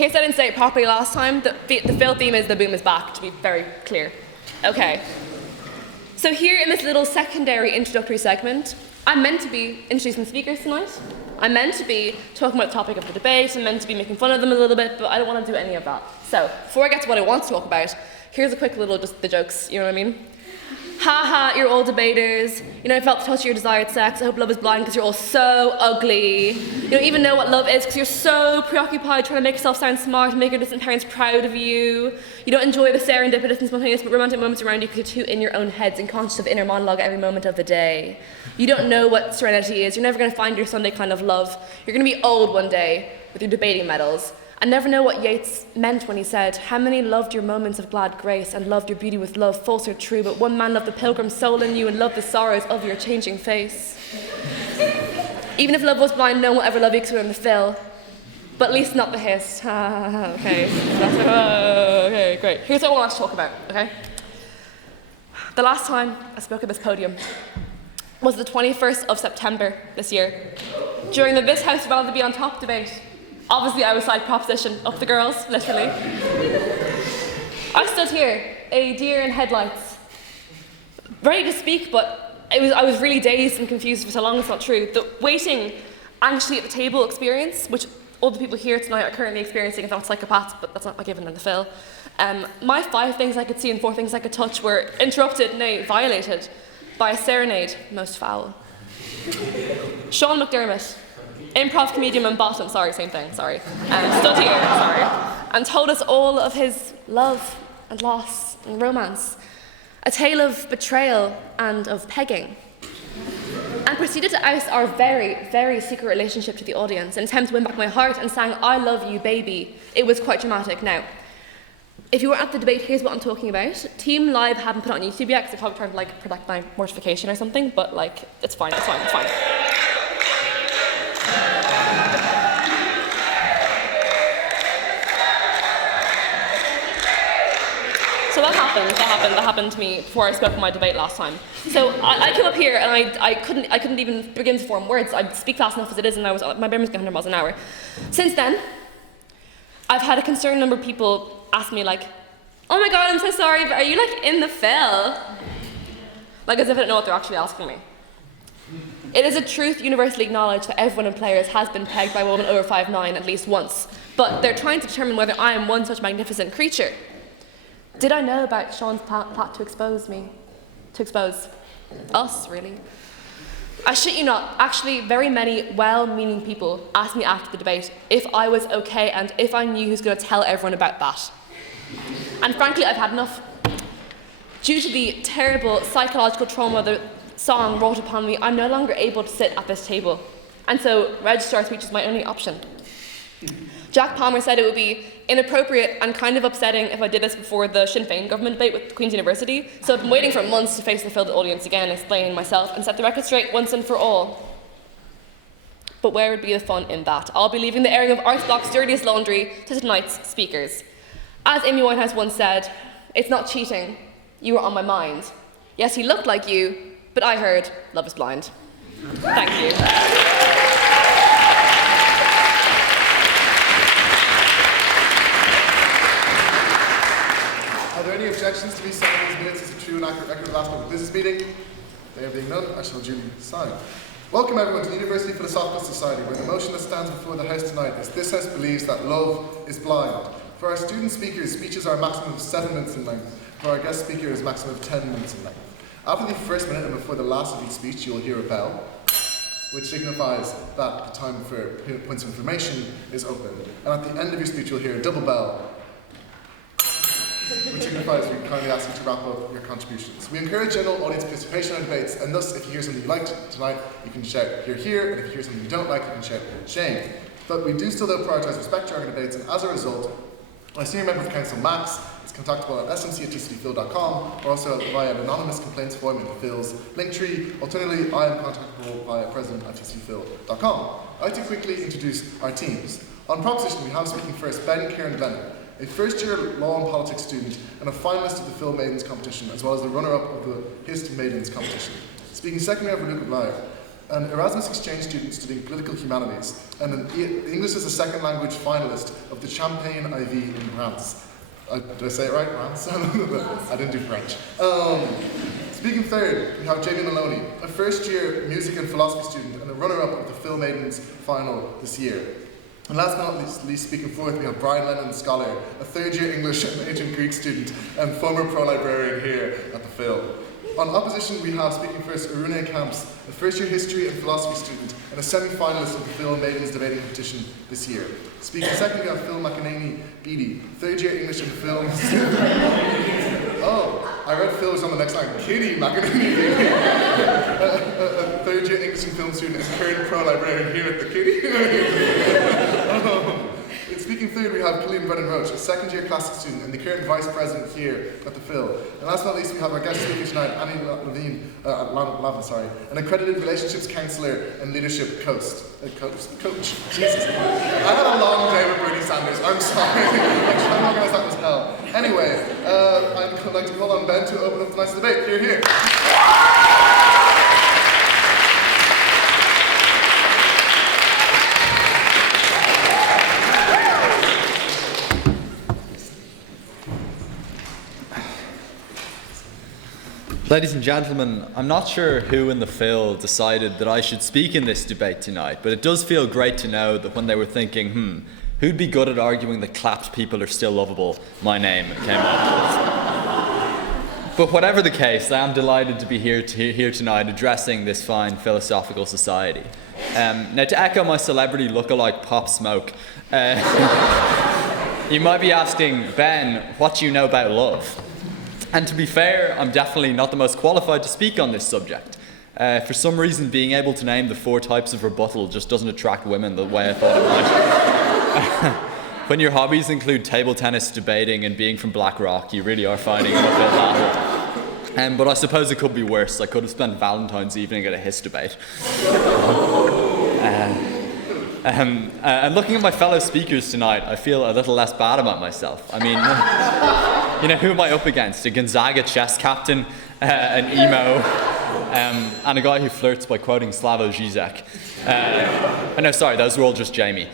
case I didn't say it properly last time, the Phil theme is the boom is back, to be very clear. Okay. So here in this little secondary introductory segment, I'm meant to be introducing speakers tonight. I'm meant to be talking about the topic of the debate. I'm meant to be making fun of them a little bit, but I don't want to do any of that. So before I get to what I want to talk about, here's a quick little, just the jokes, you know what I mean? Ha ha, you're all debaters. You know, I felt the touch of your desired sex. I hope love is blind because you're all so ugly. You don't even know what love is because you're so preoccupied trying to make yourself sound smart and make your distant parents proud of you. You don't enjoy the serendipitous and spontaneous but romantic moments around you because you're too in your own heads and conscious of inner monologue every moment of the day. You don't know what serenity is. You're never going to find your Sunday kind of love. You're going to be old one day with your debating medals. I never know what Yeats meant when he said, how many loved your moments of glad grace and loved your beauty with love false or true, but one man loved the pilgrim soul in you and loved the sorrows of your changing face. Even if love was blind, no one will ever love you because we're in the Phil, but at least not the hiss. Okay, okay, great. Here's what I want to talk about, okay? The last time I spoke at this podium was the 21st of September this year, during the This House Rather Be on Top debate. Obviously, I was side proposition, up the girls, literally. I stood here, a deer in headlights, ready to speak, but I was really dazed and confused for so long, it's not true. The waiting anxiously at the table experience, which all the people here tonight are currently experiencing, if not psychopaths, but that's not my given in the Phil. My 5 things I could see and 4 things I could touch were interrupted, nay, violated, by a serenade, most foul. Sean McDermott, improv comedian and bottom, sorry, same thing, sorry, stood here, sorry, and told us all of his love and loss and romance, a tale of betrayal and of pegging, and proceeded to oust our very, very secret relationship to the audience in an attempt to win back my heart and sang, I love you, baby. It was quite dramatic. Now, if you were at the debate, here's what I'm talking about. Team Live haven't put it on YouTube yet because they're probably trying to protect my mortification or something, but it's fine, it's fine, it's fine. So that happened to me before I spoke in my debate last time. So I came up here and I couldn't even begin to form words. I speak fast enough as it is, and my brain was going 100 miles an hour. Since then, I've had a concerned number of people ask me oh my God, I'm so sorry, but are you in the Phil? As if I don't know what they're actually asking me. It is a truth universally acknowledged that everyone in Players has been pegged by a woman over 5'9" at least once, but they're trying to determine whether I am one such magnificent creature. Did I know about Sean's plot to expose me? To expose us, really? I shit you not, actually very many well-meaning people asked me after the debate if I was okay and if I knew who's going to tell everyone about that. And frankly, I've had enough. Due to the terrible psychological trauma the song wrought upon me, I'm no longer able to sit at this table. And so registrar speech is my only option. Jack Palmer said it would be inappropriate and kind of upsetting if I did this before the Sinn Féin government debate with Queen's University, so I've been waiting for months to face the filled audience again, explain myself and set the record straight once and for all. But where would be the fun in that? I'll be leaving the airing of Art Block's dirtiest laundry to tonight's speakers. As Amy Winehouse once said, it's not cheating, you were on my mind. Yes, he looked like you, but I heard love is blind. Thank you. Are there any objections to me signing these minutes as a true and accurate record of the last public business meeting? There being none, I shall duly sign. Welcome everyone to the University Philosophical Society, where the motion that stands before the House tonight is this House believes that love is blind. For our student speakers, speeches are a maximum of 7 minutes in length. For our guest speaker, is a maximum of 10 minutes in length. After the first minute and before the last of each speech, you will hear a bell, which signifies that the time for points of information is open. And at the end of your speech, you'll hear a double bell, which signifies we kindly ask you to wrap up your contributions. We encourage general audience participation in debates, and thus, if you hear something you like tonight, you can shout "hear, hear," and if you hear something you don't like, you can shout "shame." But we do still though prioritise respect to our debates, and as a result, our senior member of council, Max, is contactable at smc@tcdphil.com, or also via an anonymous complaints form in the Phil's Linktree. Alternatively, I am contactable via president@tcdphil.com. I'd like to quickly introduce our teams. On proposition, we have speaking first Ben Kieran Bennett, a first-year law and politics student and a finalist of the Phil Maidens competition, as well as the runner-up of the Hist Maidens competition. Speaking second, we have Luca Blair, an Erasmus exchange student studying political humanities, and an English as a second language finalist of the Champagne IV in France. Did I say it right? France? I didn't do French. Speaking third, we have Jamie Maloney, a first-year music and philosophy student and a runner-up of the Phil Maidens final this year. And last but not least, speaking fourth, we have Brian Lennon, scholar, a third-year English and ancient Greek student and former pro-librarian here at the Phil. On opposition, we have, speaking first, Arune Kamps, a first-year history and philosophy student and a semi-finalist of the Phil Maidens debating competition this year. Speaking second, we have Phil McEnany Beattie, third-year English and film student. Oh, I read Phil was on the next line. Kitty McEnany Beattie, a third-year English and film student and current pro-librarian here at the Kitty. Speaking third, we have Killian Brennan Roach, a second-year classics student and the current vice president here at the Phil. And last but not least, we have our guest speaker tonight, Annie Lavin, an accredited relationships counsellor and leadership coach. Jesus. I had a long day with Bernie Sanders. I'm sorry. I'm trying to organise that as hell. Anyway, I'd like to call on Ben to open up tonight's debate. Here. Ladies and gentlemen, I'm not sure who in the Phil decided that I should speak in this debate tonight, but it does feel great to know that when they were thinking, who'd be good at arguing that clapped people are still lovable, my name came up. But whatever the case, I am delighted to be here tonight addressing this fine philosophical society. Now, to echo my celebrity lookalike Pop Smoke, you might be asking, Ben, what do you know about love? And to be fair, I'm definitely not the most qualified to speak on this subject. For some reason, being able to name the 4 types of rebuttal just doesn't attract women the way I thought it might. When your hobbies include table tennis, debating, and being from Blackrock, you really are fighting an uphill battle. But I suppose it could be worse. I could have spent Valentine's evening at a his debate. And looking at my fellow speakers tonight, I feel a little less bad about myself. I mean, who am I up against? A Gonzaga chess captain, an emo, and a guy who flirts by quoting Slavoj Žižek. No, sorry, those were all just Jamie.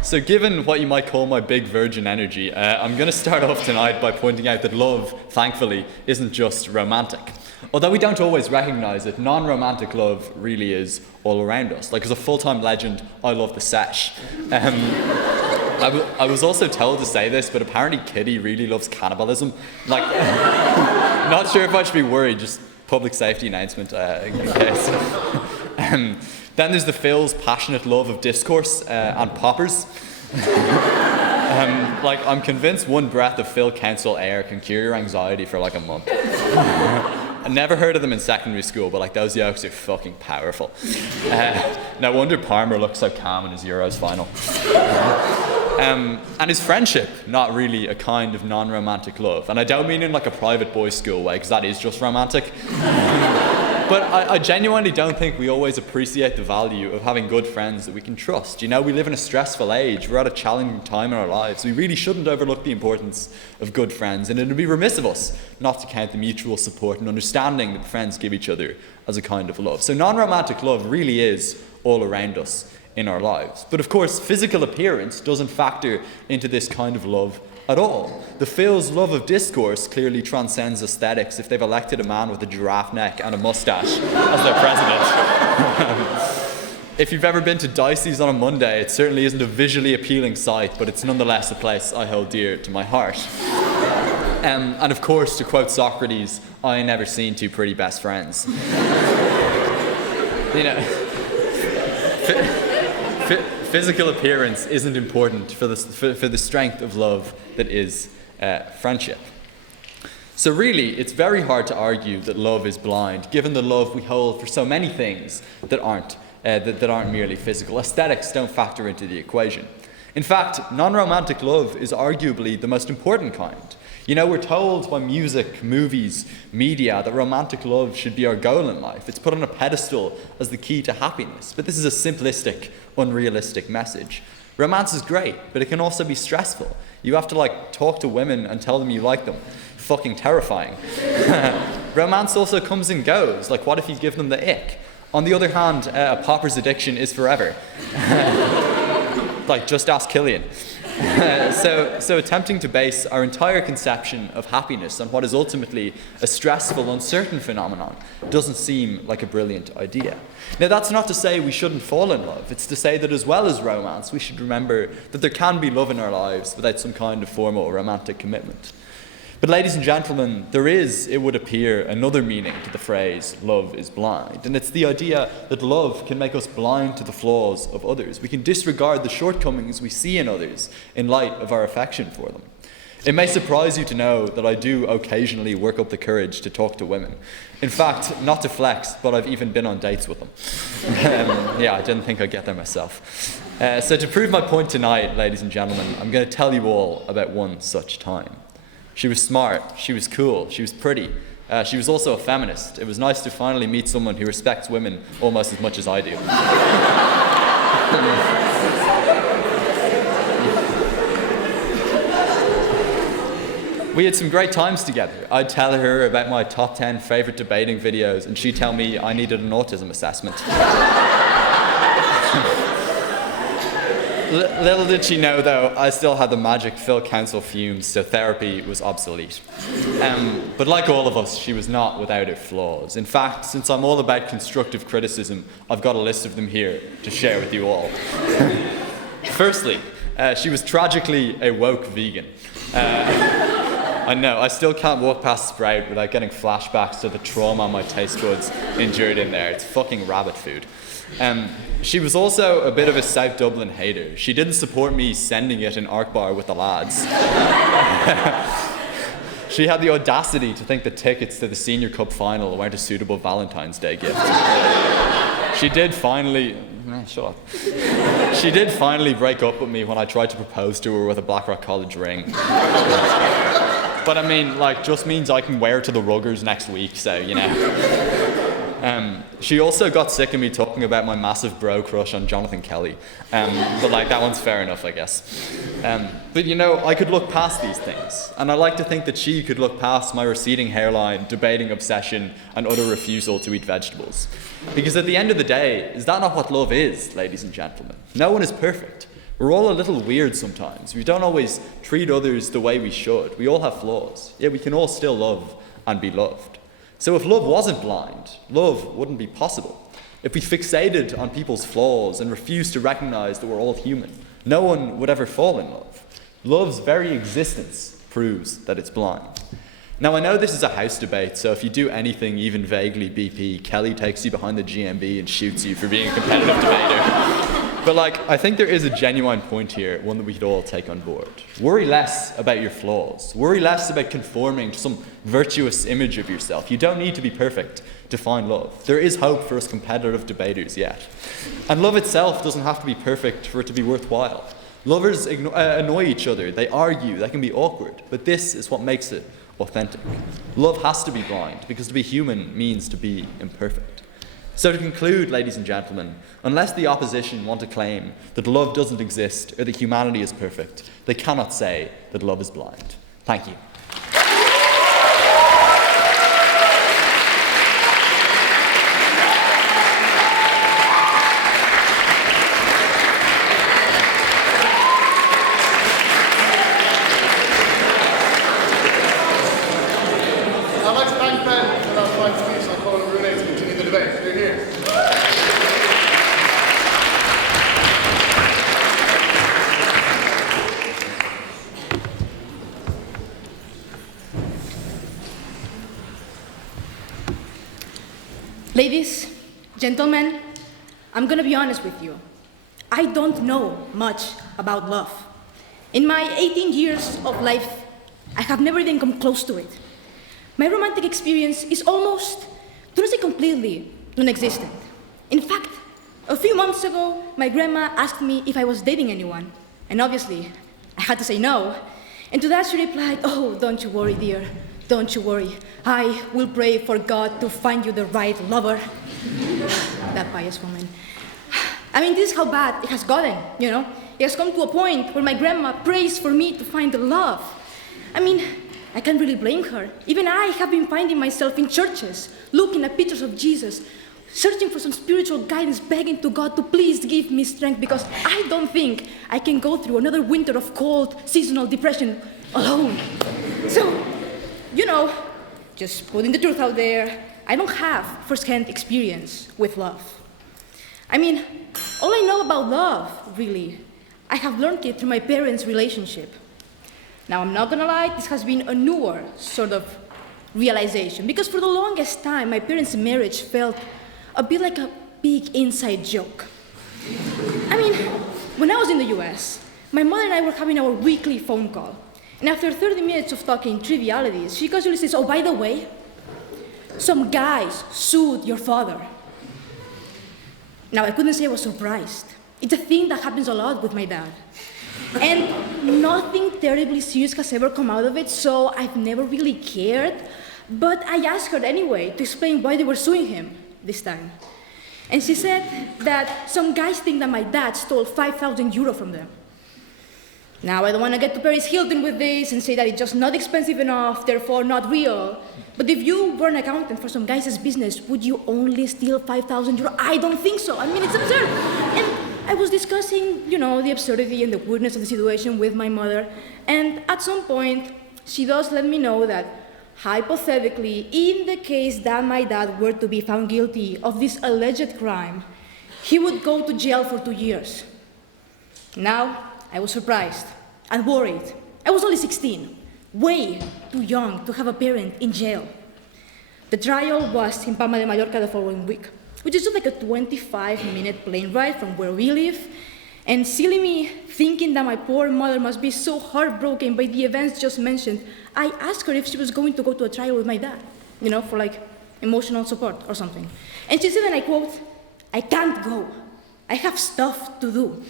So given what you might call my big virgin energy, I'm going to start off tonight by pointing out that love, thankfully, isn't just romantic. Although we don't always recognise it, non-romantic love really is all around us. Like, as a full-time legend, I love the sesh. I was also told to say this, but apparently Kitty really loves cannibalism. Like, not sure if I should be worried, just public safety announcement in case. Then there's the Phil's passionate love of discourse and poppers. Like, I'm convinced one breath of Phil Council air can cure your anxiety for like a month. I never heard of them in secondary school, but like those yolks are fucking powerful. No wonder Parmer looks so calm in his Euros final. And his friendship, not really a kind of non-romantic love. And I don't mean in like a private boys' school way, because that is just romantic. But I genuinely don't think we always appreciate the value of having good friends that we can trust. You know, we live in a stressful age. We're at a challenging time in our lives. We really shouldn't overlook the importance of good friends. And it would be remiss of us not to count the mutual support and understanding that friends give each other as a kind of love. So non-romantic love really is all around us in our lives. But of course, physical appearance doesn't factor into this kind of love at all. The Phil's love of discourse clearly transcends aesthetics if they've elected a man with a giraffe neck and a mustache as their president. If you've ever been to Dicey's on a Monday, it certainly isn't a visually appealing sight, but it's nonetheless a place I hold dear to my heart. And of course, to quote Socrates, I ain't never seen 2 pretty best friends. You know, physical appearance isn't important for the strength of love that is friendship. So really, it's very hard to argue that love is blind, given the love we hold for so many things that aren't merely physical. Aesthetics don't factor into the equation. In fact, non-romantic love is arguably the most important kind. You know, we're told by music, movies, media that romantic love should be our goal in life. It's put on a pedestal as the key to happiness. But this is a simplistic, unrealistic message. Romance is great, but it can also be stressful. You have to like talk to women and tell them you like them. Fucking terrifying. Romance also comes and goes. Like, what if you give them the ick? On the other hand, a popper's addiction is forever. Like, just ask Killian. So attempting to base our entire conception of happiness on what is ultimately a stressful, uncertain phenomenon doesn't seem like a brilliant idea. Now, that's not to say we shouldn't fall in love. It's to say that as well as romance, we should remember that there can be love in our lives without some kind of formal romantic commitment. But ladies and gentlemen, there is, it would appear, another meaning to the phrase, love is blind. And it's the idea that love can make us blind to the flaws of others. We can disregard the shortcomings we see in others in light of our affection for them. It may surprise you to know that I do occasionally work up the courage to talk to women. In fact, not to flex, but I've even been on dates with them. Yeah, I didn't think I'd get there myself. So to prove my point tonight, ladies and gentlemen, I'm going to tell you all about one such time. She was smart, she was cool, she was pretty. She was also a feminist. It was nice to finally meet someone who respects women almost as much as I do. We had some great times together. I'd tell her about my top 10 favourite debating videos, and she'd tell me I needed an autism assessment. Little did she know, though, I still had the magic Phil Council fumes, so therapy was obsolete. But like all of us, she was not without her flaws. In fact, since I'm all about constructive criticism, I've got a list of them here to share with you all. Firstly, she was tragically a woke vegan. I know, I still can't walk past Sprout without getting flashbacks to the trauma my taste buds endured in there. It's fucking rabbit food. She was also a bit of a South Dublin hater. She didn't support me sending it in Arc Bar with the lads. She had the audacity to think the tickets to the Senior Cup final weren't a suitable Valentine's Day gift. She did finally... shut up. She did finally break up with me when I tried to propose to her with a Blackrock College ring. But I mean, like, just means I can wear it to the Ruggers next week, so, you know. She also got sick of me talking about my massive bro crush on Jonathan Kelly. But like, that one's fair enough, I guess. But you know, I could look past these things. And I like to think that she could look past my receding hairline, debating obsession, and utter refusal to eat vegetables. Because at the end of the day, is that not what love is, ladies and gentlemen? No one is perfect. We're all a little weird sometimes. We don't always treat others the way we should. We all have flaws. Yet we can all still love and be loved. So if love wasn't blind, love wouldn't be possible. If we fixated on people's flaws and refused to recognize that we're all human, no one would ever fall in love. Love's very existence proves that it's blind. Now, I know this is a house debate, so if you do anything even vaguely BP, Kelly takes you behind the GMB and shoots you for being a competitive debater. But like, I think there is a genuine point here, one that we could all take on board. Worry less about your flaws. Worry less about conforming to some virtuous image of yourself. You don't need to be perfect to find love. There is hope for us competitive debaters yet. And love itself doesn't have to be perfect for it to be worthwhile. Lovers annoy each other, they argue, they can be awkward, but this is what makes it authentic. Love has to be blind, because to be human means to be imperfect. So to conclude, ladies and gentlemen, unless the opposition want to claim that love doesn't exist or that humanity is perfect, they cannot say that love is blind. Thank you. I'd like to thank Ben for that fine speech. I'll call him Rune to continue the debate. You're here. Ladies, gentlemen, I'm gonna be honest with you. I don't know much about love. In my 18 years of life, I have never even come close to it. My romantic experience is almost, to not say completely, non-existent. In fact, a few months ago, my grandma asked me if I was dating anyone. And obviously, I had to say no. And to that she replied, "Oh, don't you worry, dear. Don't you worry. I will pray for God to find you the right lover." That pious woman. I mean, this is how bad it has gotten, you know? It has come to a point where my grandma prays for me to find the love. I mean, I can't really blame her. Even I have been finding myself in churches, looking at pictures of Jesus, searching for some spiritual guidance, begging to God to please give me strength because I don't think I can go through another winter of cold, seasonal depression alone. So, just putting the truth out there, I don't have first-hand experience with love. I mean, all I know about love, really, I have learned it through my parents' relationship. Now, I'm not gonna lie, this has been a newer sort of realization, because for the longest time, my parents' marriage felt a bit like a big inside joke. I mean, when I was in the US, my mother and I were having our weekly phone call, and after 30 minutes of talking trivialities, she casually says, "Oh, by the way, some guys sued your father." Now, I couldn't say I was surprised. It's a thing that happens a lot with my dad. And nothing terribly serious has ever come out of it, so I've never really cared. But I asked her anyway to explain why they were suing him this time. And she said that some guys think that my dad stole 5,000 euro from them. Now, I don't want to get to Paris Hilton with this and say that it's just not expensive enough, therefore not real. But if you were an accountant for some guy's business, would you only steal 5,000 euro? I don't think so. I mean, it's absurd. And I was discussing, the absurdity and the weirdness of the situation with my mother. And at some point, she does let me know that, hypothetically, in the case that my dad were to be found guilty of this alleged crime, he would go to jail for 2 years. Now, I was surprised and worried. I was only 16, way too young to have a parent in jail. The trial was in Palma de Mallorca the following week, which is just like a 25-minute plane ride from where we live. And silly me, thinking that my poor mother must be so heartbroken by the events just mentioned, I asked her if she was going to go to a trial with my dad, for like emotional support or something. And she said, and I quote, "I can't go. I have stuff to do."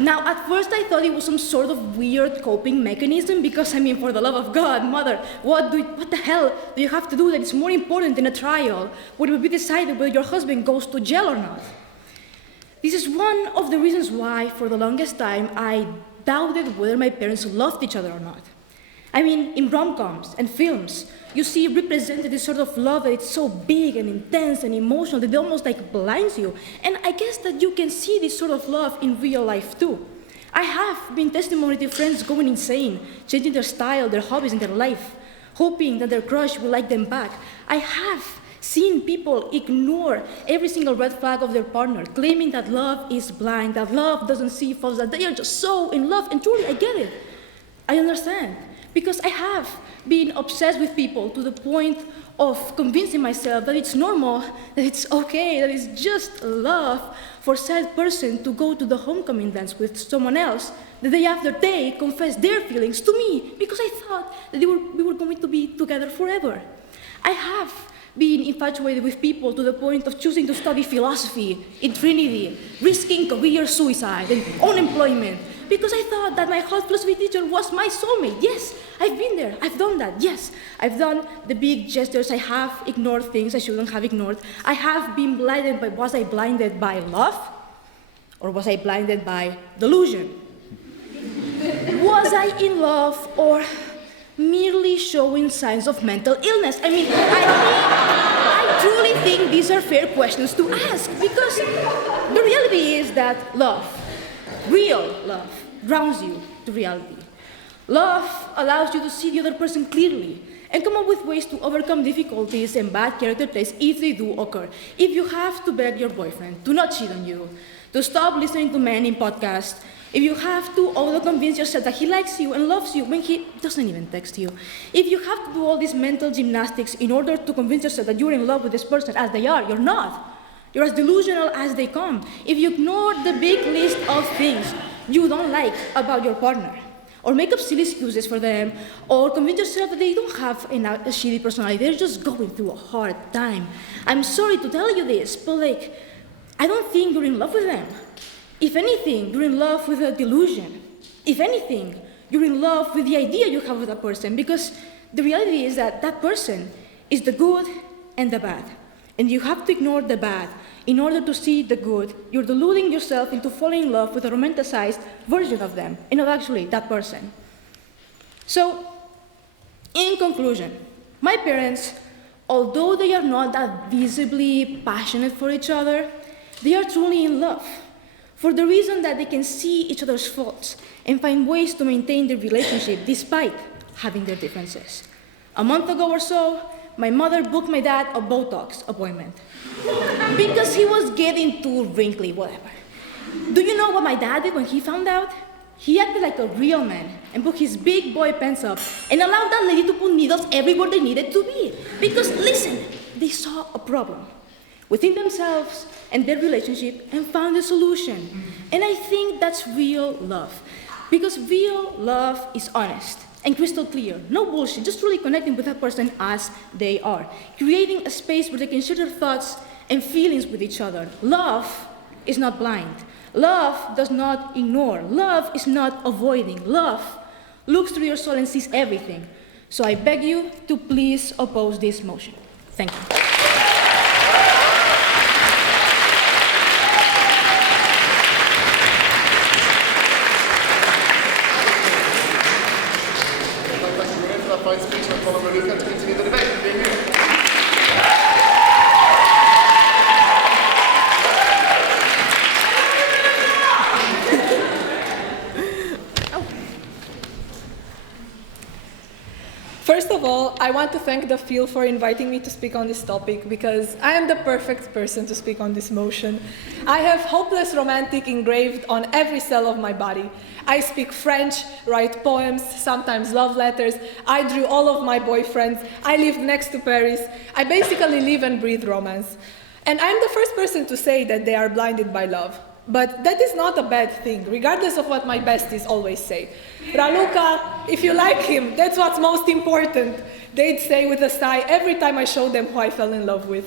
Now, at first I thought it was some sort of weird coping mechanism because, for the love of God, mother, what the hell do you have to do that is more important than a trial where it will be decided whether your husband goes to jail or not? This is one of the reasons why, for the longest time, I doubted whether my parents loved each other or not. In rom-coms and films, you see represented this sort of love that it's so big and intense and emotional that it almost blinds you. And I guess that you can see this sort of love in real life too. I have been testimony to friends going insane, changing their style, their hobbies, and their life, hoping that their crush will like them back. I have seen people ignore every single red flag of their partner, claiming that love is blind, that love doesn't see faults, that they are just so in love, and truly, I get it. I understand. Because I have been obsessed with people to the point of convincing myself that it's normal, that it's okay, that it's just love for said person to go to the homecoming dance with someone else the day after they confess their feelings to me, because I thought that we were going to be together forever. I have been infatuated with people to the point of choosing to study philosophy in Trinity, risking career suicide and unemployment, because I thought that my hot philosophy teacher was my soulmate. Yes, I've been there, I've done that, yes. I've done the big gestures, I have ignored things I shouldn't have ignored. I have been blinded by, was I blinded by love? Or was I blinded by delusion? Was I in love or merely showing signs of mental illness? I truly think these are fair questions to ask, because the reality is that love, real love, grounds you to reality. Love allows you to see the other person clearly and come up with ways to overcome difficulties and bad character traits if they do occur. If you have to beg your boyfriend to not cheat on you, to stop listening to men in podcasts, if you have to auto-convince yourself that he likes you and loves you when he doesn't even text you, if you have to do all these mental gymnastics in order to convince yourself that you're in love with this person as they are, you're not. You're as delusional as they come. If you ignore the big list of things you don't like about your partner, or make up silly excuses for them, or convince yourself that they don't have a shitty personality, they're just going through a hard time. I'm sorry to tell you this, but I don't think you're in love with them. If anything, you're in love with a delusion. If anything, you're in love with the idea you have with that person, because the reality is that that person is the good and the bad. And you have to ignore the bad in order to see the good. You're deluding yourself into falling in love with a romanticized version of them, and not actually that person. So, in conclusion, my parents although they are not that visibly passionate for each other, they are truly in love, for the reason that they can see each other's faults and find ways to maintain their relationship despite having their differences. A month ago or so, my mother booked my dad a Botox appointment because he was getting too wrinkly, whatever. Do you know what my dad did when he found out? He acted like a real man and put his big boy pants up and allowed that lady to put needles everywhere they needed to be. Because listen, they saw a problem within themselves and their relationship and found a solution. And I think that's real love. Because real love is honest and crystal clear. No bullshit, just really connecting with that person as they are. Creating a space where they can share their thoughts and feelings with each other. Love is not blind. Love does not ignore. Love is not avoiding. Love looks through your soul and sees everything. So I beg you to please oppose this motion. Thank you. Fine speech, and follow Maluka to continue the debate. Being here. First of all, I want to thank the field for inviting me to speak on this topic because I am the perfect person to speak on this motion. I have hopeless romantic engraved on every cell of my body. I speak French, write poems, sometimes love letters. I drew all of my boyfriends. I lived next to Paris. I basically live and breathe romance. And I'm the first person to say that they are blinded by love. But that is not a bad thing, regardless of what my besties always say. Raluca, if you like him, that's what's most important. They'd say with a sigh every time I show them who I fell in love with.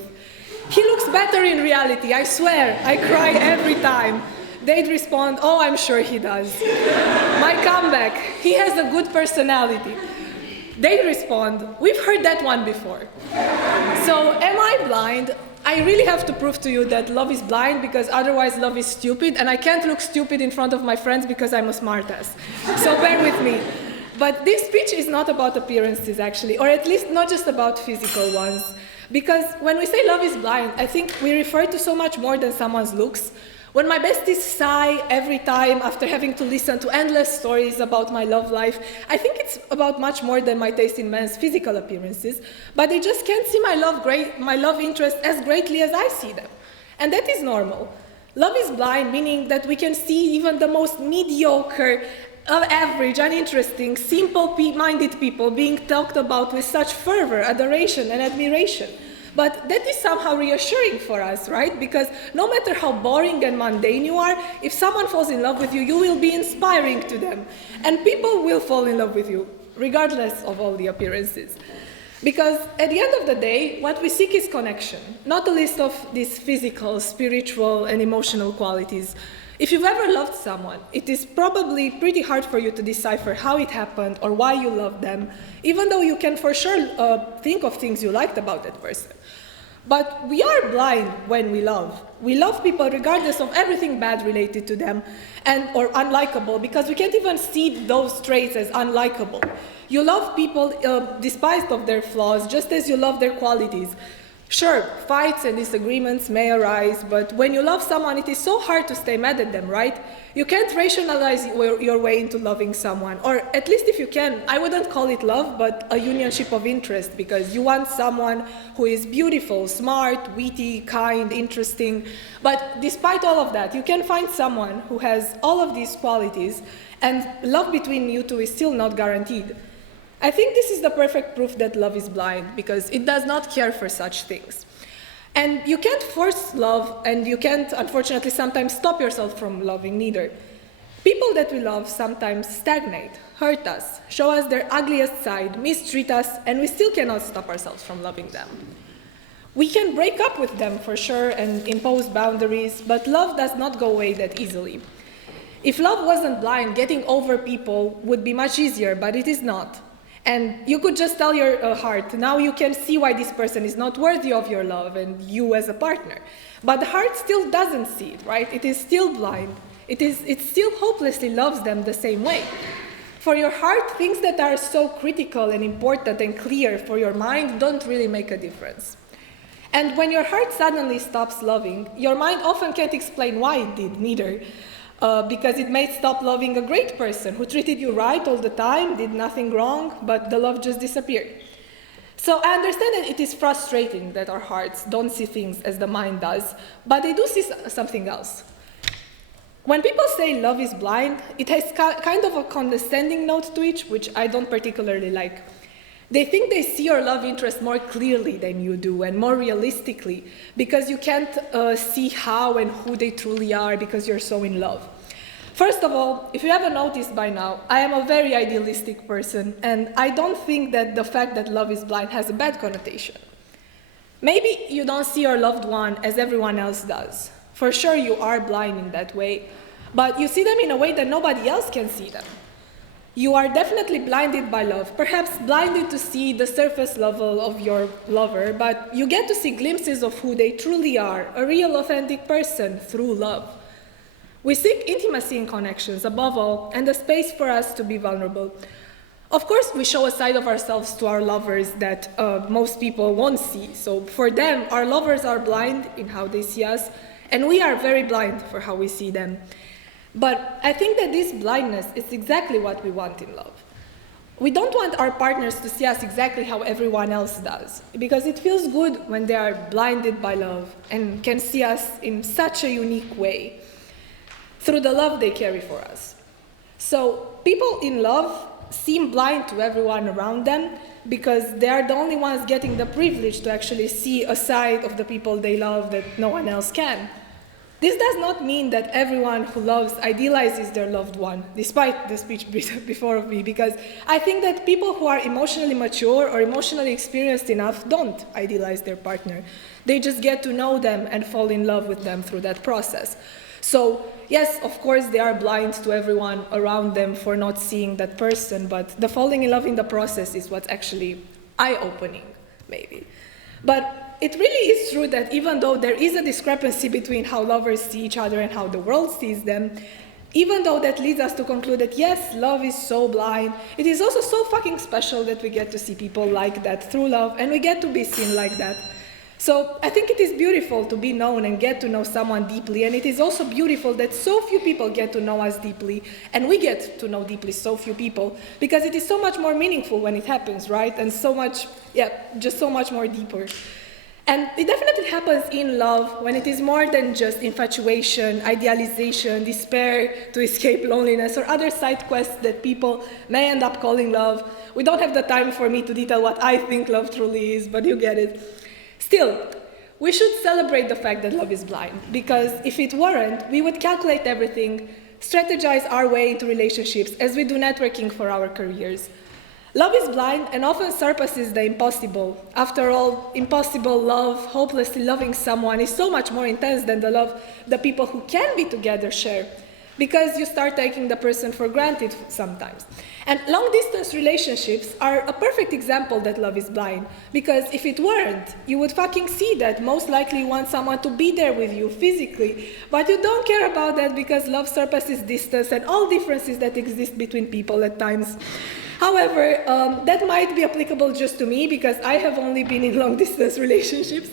He looks better in reality, I swear. I cry every time. They'd respond, oh, I'm sure he does. My comeback, he has a good personality. They'd respond, we've heard that one before. So am I blind? I really have to prove to you that love is blind because otherwise love is stupid, and I can't look stupid in front of my friends because I'm a smartass. So bear with me. But this speech is not about appearances actually, or at least not just about physical ones. Because when we say love is blind, I think we refer to so much more than someone's looks. When my besties sigh every time after having to listen to endless stories about my love life, I think it's about much more than my taste in men's physical appearances, but they just can't see my love interest as greatly as I see them. And that is normal. Love is blind, meaning that we can see even the most mediocre, average, uninteresting, simple-minded people being talked about with such fervor, adoration, and admiration. But that is somehow reassuring for us, right? Because no matter how boring and mundane you are, if someone falls in love with you, you will be inspiring to them. And people will fall in love with you, regardless of all the appearances. Because at the end of the day, what we seek is connection, not a list of these physical, spiritual, and emotional qualities. If you've ever loved someone, it is probably pretty hard for you to decipher how it happened or why you loved them, even though you can for sure think of things you liked about that person. But we are blind when we love. We love people regardless of everything bad related to them or unlikable, because we can't even see those traits as unlikable. You love people despite of their flaws, just as you love their qualities. Sure, fights and disagreements may arise, but when you love someone, it is so hard to stay mad at them, right? You can't rationalize your way into loving someone, or at least if you can, I wouldn't call it love, but a unionship of interest, because you want someone who is beautiful, smart, witty, kind, interesting. But despite all of that, you can find someone who has all of these qualities, and love between you two is still not guaranteed. I think this is the perfect proof that love is blind, because it does not care for such things. And you can't force love, and you can't, unfortunately, sometimes stop yourself from loving neither. People that we love sometimes stagnate, hurt us, show us their ugliest side, mistreat us, and we still cannot stop ourselves from loving them. We can break up with them for sure and impose boundaries, but love does not go away that easily. If love wasn't blind, getting over people would be much easier, but it is not. And you could just tell your heart, now you can see why this person is not worthy of your love and you as a partner. But the heart still doesn't see it, right? It is still blind. It still hopelessly loves them the same way. For your heart, things that are so critical and important and clear for your mind don't really make a difference. And when your heart suddenly stops loving, your mind often can't explain why it did neither, because it may stop loving a great person who treated you right all the time, did nothing wrong, but the love just disappeared. So I understand that it is frustrating that our hearts don't see things as the mind does, but they do see something else. When people say love is blind, it has kind of a condescending note to it, which I don't particularly like. They think they see your love interest more clearly than you do and more realistically because you can't see how and who they truly are because you're so in love. First of all, if you haven't noticed by now, I am a very idealistic person, and I don't think that the fact that love is blind has a bad connotation. Maybe you don't see your loved one as everyone else does. For sure you are blind in that way, but you see them in a way that nobody else can see them. You are definitely blinded by love, perhaps blinded to see the surface level of your lover, but you get to see glimpses of who they truly are, a real authentic person through love. We seek intimacy and connections above all, and a space for us to be vulnerable. Of course, we show a side of ourselves to our lovers that most people won't see. So for them, our lovers are blind in how they see us, and we are very blind for how we see them. But I think that this blindness is exactly what we want in love. We don't want our partners to see us exactly how everyone else does, because it feels good when they are blinded by love and can see us in such a unique way through the love they carry for us. So people in love seem blind to everyone around them because they are the only ones getting the privilege to actually see a side of the people they love that no one else can. This does not mean that everyone who loves idealizes their loved one, despite the speech before of me, because I think that people who are emotionally mature or emotionally experienced enough don't idealize their partner. They just get to know them and fall in love with them through that process. So, yes, of course, they are blind to everyone around them for not seeing that person, but the falling in love in the process is what's actually eye-opening, maybe. But it really is true that even though there is a discrepancy between how lovers see each other and how the world sees them, even though that leads us to conclude that yes, love is so blind, it is also so fucking special that we get to see people like that through love, and we get to be seen like that. So I think it is beautiful to be known and get to know someone deeply, and it is also beautiful that so few people get to know us deeply, and we get to know deeply so few people, because it is so much more meaningful when it happens, right? And so much, just so much more deeper. And it definitely happens in love when it is more than just infatuation, idealization, despair to escape loneliness, or other side quests that people may end up calling love. We don't have the time for me to detail what I think love truly is, but you get it. Still, we should celebrate the fact that love is blind, because if it weren't, we would calculate everything, strategize our way into relationships as we do networking for our careers. Love is blind and often surpasses the impossible. After all, impossible love, hopelessly loving someone, is so much more intense than the love the people who can be together share, because you start taking the person for granted sometimes. And long-distance relationships are a perfect example that love is blind, because if it weren't, you would fucking see that most likely you want someone to be there with you physically, but you don't care about that because love surpasses distance and all differences that exist between people at times. However, that might be applicable just to me because I have only been in long-distance relationships.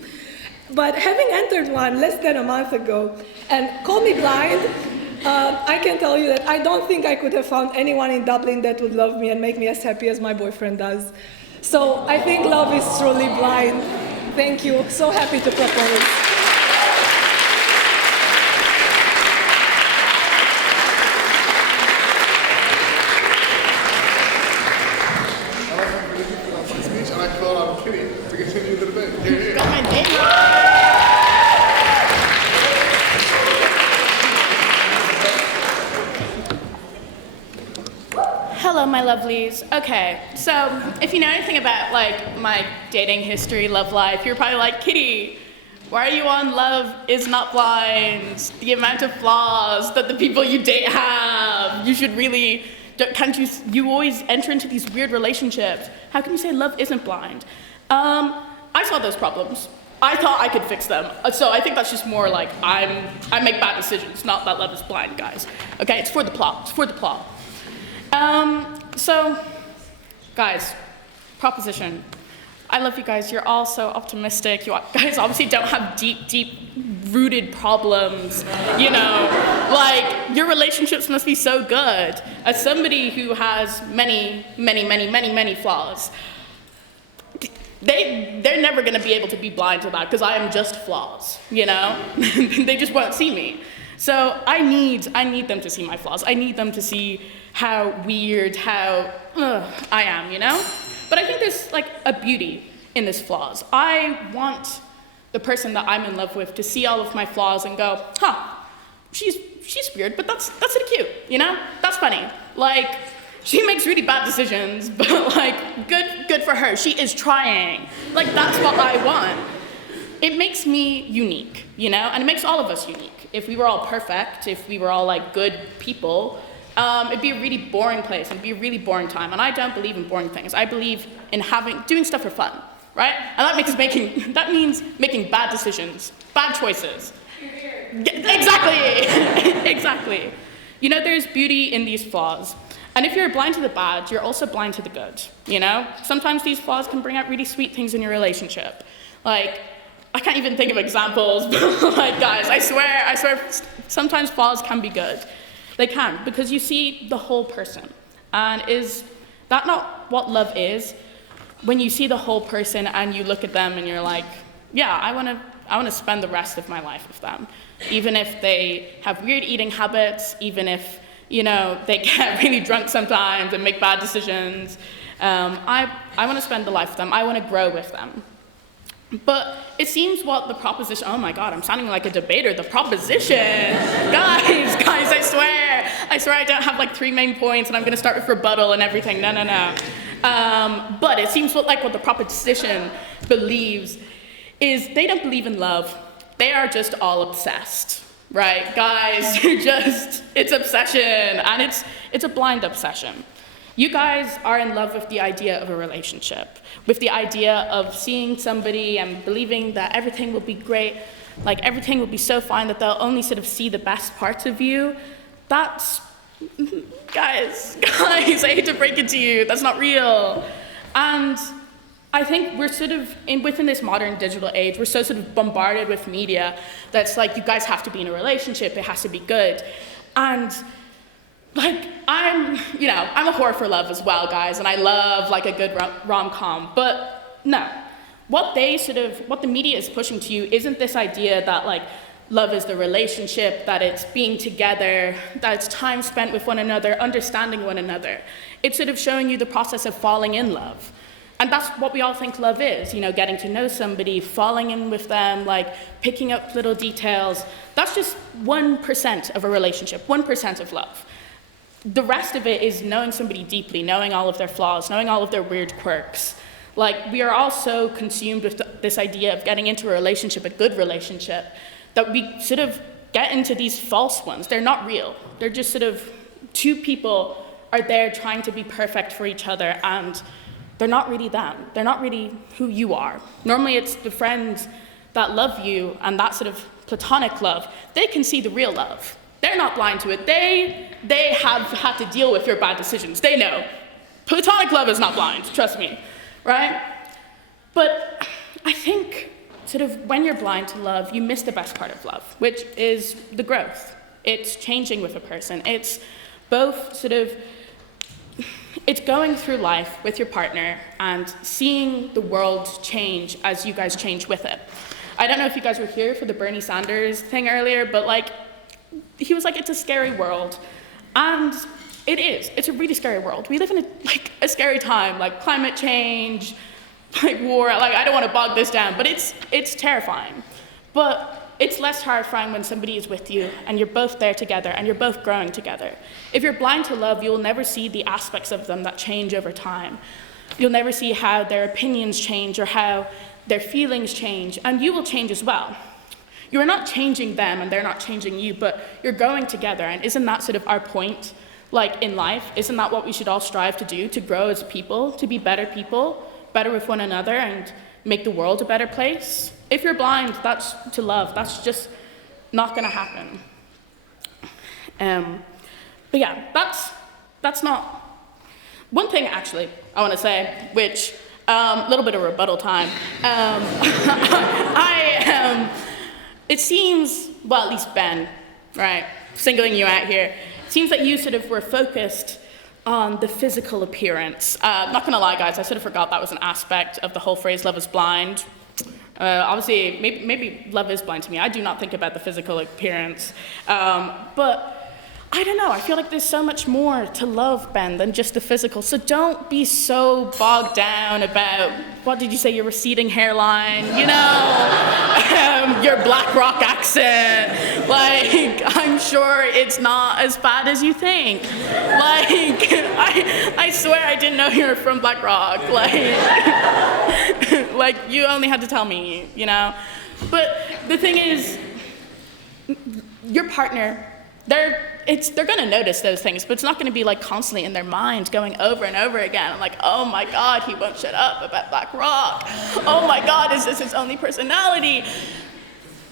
But having entered one less than a month ago, and call me blind, I can tell you that I don't think I could have found anyone in Dublin that would love me and make me as happy as my boyfriend does. So I think love is truly blind. Thank you. So happy to propose. Hello, my lovelies. Okay, so if you know anything about my dating history, love life, you're probably like, Kitty, why are you on Love Is Not Blind? The amount of flaws that the people you date have. You should really, you always enter into these weird relationships. How can you say love isn't blind? I saw those problems. I thought I could fix them. So I think that's just more like I make bad decisions, not that love is blind, guys. Okay, it's for the plot. It's for the plot. So, guys, proposition. I love you guys. You're all so optimistic. You guys obviously don't have deep rooted problems. You know, like your relationships must be so good. As somebody who has many flaws, they're never going to be able to be blind to that because I am just flaws. You know, they just won't see me. So I need them to see my flaws. I need them to see how weird, how I am. You know. But I think there's like a beauty in this flaws. I want the person that I'm in love with to see all of my flaws and go, she's weird, but that's sort of cute, you know? That's funny. Like, she makes really bad decisions, but like, good for her. She is trying. Like, that's what I want. It makes me unique, you know? And it makes all of us unique. If we were all perfect, if we were all like good people, it'd be a really boring place, it'd be a really boring time. And I don't believe in boring things. I believe in doing stuff for fun, right? And that means making bad decisions, bad choices. Exactly, exactly. You know, there's beauty in these flaws. And if you're blind to the bad, you're also blind to the good, you know? Sometimes these flaws can bring out really sweet things in your relationship. Like, I can't even think of examples, but like, guys, I swear, sometimes flaws can be good. They can, because you see the whole person. And is that not what love is? When you see the whole person and you look at them and you're like, yeah, I want to spend the rest of my life with them. Even if they have weird eating habits, even if, you know, they get really drunk sometimes and make bad decisions. I want to spend the life with them. I want to grow with them. But it seems what the proposition, oh my God, I'm sounding like a debater, the proposition. guys, I swear I don't have like 3 main points and I'm gonna start with rebuttal and everything, no. But it seems what the proposition believes is they don't believe in love. They are just all obsessed, right? Guys, it's obsession, and it's a blind obsession. You guys are in love with the idea of a relationship, with the idea of seeing somebody and believing that everything will be great, like everything will be so fine that they'll only sort of see the best parts of you. That's, guys, I hate to break it to you, that's not real. And I think we're sort of, within this modern digital age, we're so sort of bombarded with media that's like, you guys have to be in a relationship, it has to be good. And like, I'm a whore for love as well, guys, and I love like a good rom-com, but no. What the media is pushing to you isn't this idea that like love is the relationship, that it's being together, that it's time spent with one another, understanding one another. It's sort of showing you the process of falling in love. And that's what we all think love is, you know, getting to know somebody, falling in with them, like picking up little details. That's just 1% of a relationship, 1% of love. The rest of it is knowing somebody deeply, knowing all of their flaws, knowing all of their weird quirks. Like, we are all so consumed with this idea of getting into a relationship, a good relationship, that we sort of get into these false ones. They're not real. They're just sort of 2 people are there trying to be perfect for each other, and they're not really them. They're not really who you are. Normally, it's the friends that love you, and that sort of platonic love. They can see the real love. They're not blind to it. They have had to deal with your bad decisions. They know. Platonic love is not blind, trust me, right? But I think sort of when you're blind to love, you miss the best part of love, which is the growth. It's changing with a person. It's both sort of, it's going through life with your partner and seeing the world change as you guys change with it. I don't know if you guys were here for the Bernie Sanders thing earlier, but like, he was like, it's a scary world. And it is. It's a really scary world. We live in a scary time, like climate change, like war. Like, I don't want to bog this down, but it's terrifying. But it's less terrifying when somebody is with you and you're both there together and you're both growing together. If you're blind to love, you'll never see the aspects of them that change over time. You'll never see how their opinions change or how their feelings change, and you will change as well. You're not changing them and they're not changing you, but you're growing together. And isn't that sort of our point, like in life? Isn't that what we should all strive to do, to grow as people, to be people, better with one another and make the world a better place? If you're blind, that's to love. That's just not gonna happen. But yeah, that's not One thing, actually, I want to say, which, a little bit of rebuttal time. It seems, well, at least Ben, right, singling you out here, it seems that you sort of were focused on the physical appearance. Not gonna lie, guys, I sort of forgot that was an aspect of the whole phrase "love is blind." Obviously, maybe love is blind to me. I do not think about the physical appearance, but I don't know, I feel like there's so much more to love, Ben, than just the physical. So don't be so bogged down about, what did you say, your receding hairline, you know, your Black Rock accent. Like, I'm sure it's not as bad as you think. Like, I swear I didn't know you were from Black Rock. Like you only had to tell me, you know. But the thing is, your partner, they're gonna notice those things, but it's not gonna be like constantly in their mind going over and over again. I'm like, oh my God, he won't shut up about Black Rock. Oh my God, is this his only personality?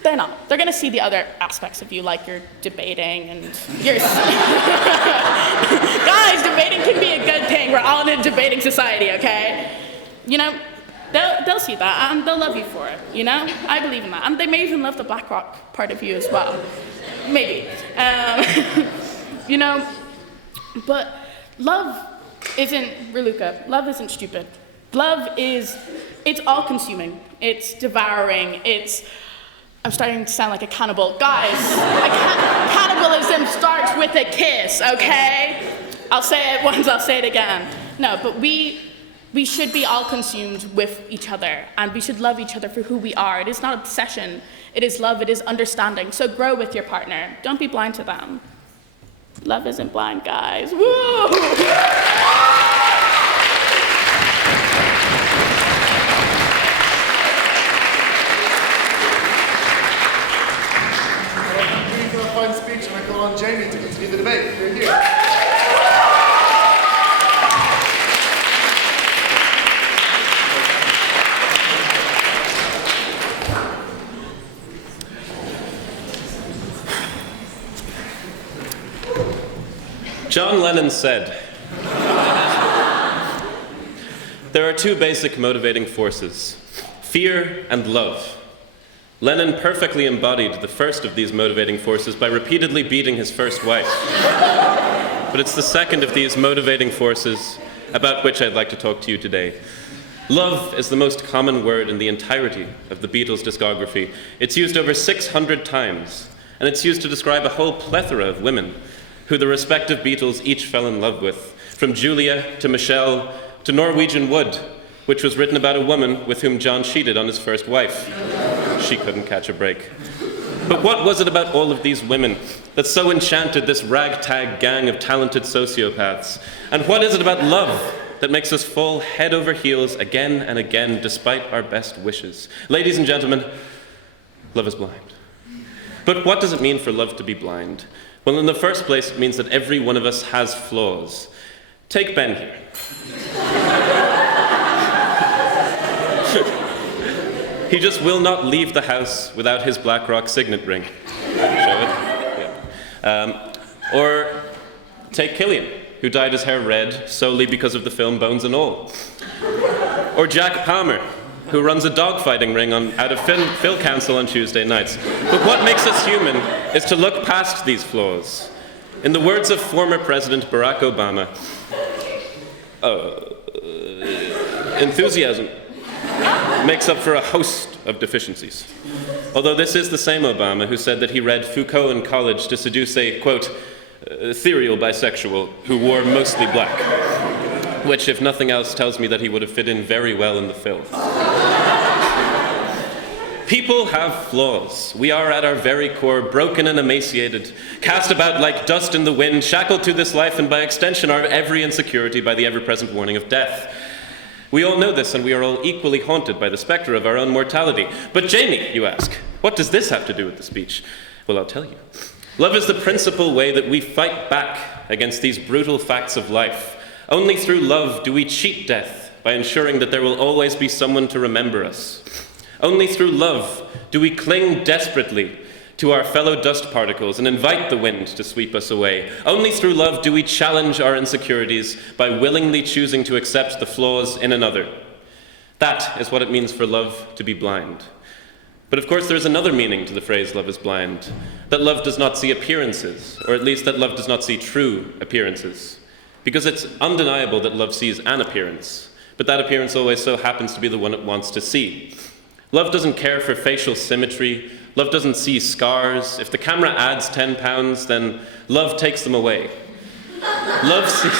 They're not. They're gonna see the other aspects of you, like you're debating and you're... Guys, debating can be a good thing. We're all in a debating society, okay? You know, they'll see that and they'll love you for it, you know? I believe in that. And they may even love the Black Rock part of you as well. Maybe. You know, but love isn't, Reluca, love isn't stupid. Love is, it's all-consuming. It's devouring. It's, I'm starting to sound like a cannibal. Guys, cannibalism starts with a kiss, okay? I'll say it once, I'll say it again. No, but we should be all consumed with each other, and we should love each other for who we are. It is not obsession. It is love, it is understanding. So grow with your partner. Don't be blind to them. Love isn't blind, guys. Woo! Ready for a fine speech, and I call on Jamie to continue the debate. You're here. John Lennon said, "There are two basic motivating forces, fear and love." Lennon perfectly embodied the first of these motivating forces by repeatedly beating his first wife. But it's the second of these motivating forces about which I'd like to talk to you today. Love is the most common word in the entirety of the Beatles' discography. It's used over 600 times, and it's used to describe a whole plethora of women who the respective Beatles each fell in love with, from Julia to Michelle to Norwegian Wood, which was written about a woman with whom John cheated on his first wife. She couldn't catch a break. But what was it about all of these women that so enchanted this ragtag gang of talented sociopaths? And what is it about love that makes us fall head over heels again and again despite our best wishes? Ladies and gentlemen, love is blind. But what does it mean for love to be blind? Well, in the first place, it means that every one of us has flaws. Take Ben here. He just will not leave the house without his Black Rock signet ring. Show it? Yeah. Or take Killian, who dyed his hair red solely because of the film Bones and All. Or Jack Palmer, who runs a dogfighting ring out of Phil Council on Tuesday nights. But what makes us human is to look past these flaws. In the words of former President Barack Obama, enthusiasm makes up for a host of deficiencies. Although this is the same Obama who said that he read Foucault in college to seduce a, quote, ethereal bisexual who wore mostly black. Which, if nothing else, tells me that he would have fit in very well in the film. People have flaws. We are at our very core broken and emaciated, cast about like dust in the wind, shackled to this life, and by extension our every insecurity by the ever-present warning of death. We all know this, and we are all equally haunted by the specter of our own mortality. But Jamie, you ask, what does this have to do with the speech? Well, I'll tell you. Love is the principal way that we fight back against these brutal facts of life. Only through love do we cheat death by ensuring that there will always be someone to remember us. Only through love do we cling desperately to our fellow dust particles and invite the wind to sweep us away. Only through love do we challenge our insecurities by willingly choosing to accept the flaws in another. That is what it means for love to be blind. But of course, there's another meaning to the phrase love is blind, that love does not see appearances, or at least that love does not see true appearances. Because it's undeniable that love sees an appearance, but that appearance always so happens to be the one it wants to see. Love doesn't care for facial symmetry. Love doesn't see scars. If the camera adds 10 pounds, then love takes them away. Love sees...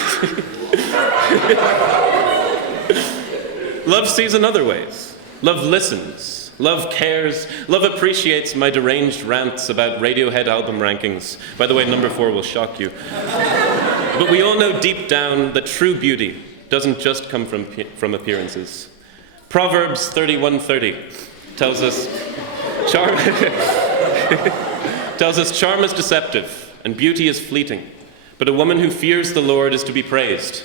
Love sees in other ways. Love listens. Love cares. Love appreciates my deranged rants about Radiohead album rankings. By the way, number 4 will shock you. But we all know deep down that true beauty doesn't just come from appearances. Proverbs 31:30 tells us charm is deceptive and beauty is fleeting, but a woman who fears the Lord is to be praised,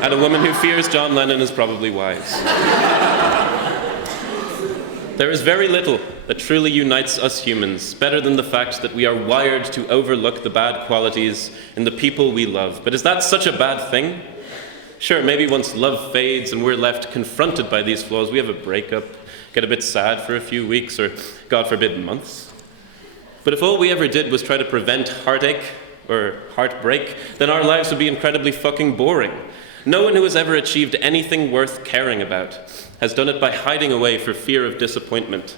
and a woman who fears John Lennon is probably wise. There is very little that truly unites us humans better than the fact that we are wired to overlook the bad qualities in the people we love. But is that such a bad thing? Sure, maybe once love fades and we're left confronted by these flaws, we have a breakup, get a bit sad for a few weeks, or God forbid, months. But if all we ever did was try to prevent heartache or heartbreak, then our lives would be incredibly fucking boring. No one who has ever achieved anything worth caring about has done it by hiding away for fear of disappointment.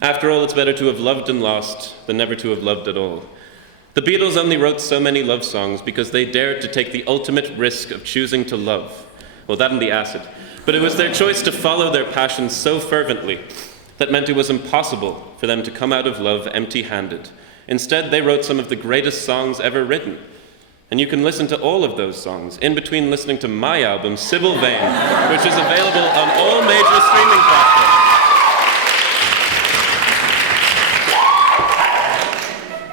After all, it's better to have loved and lost than never to have loved at all. The Beatles only wrote so many love songs because they dared to take the ultimate risk of choosing to love. Well, that and the acid. But it was their choice to follow their passion so fervently that meant it was impossible for them to come out of love empty-handed. Instead, they wrote some of the greatest songs ever written. And you can listen to all of those songs in between listening to my album, Sybil Vane, which is available on all major streaming platforms.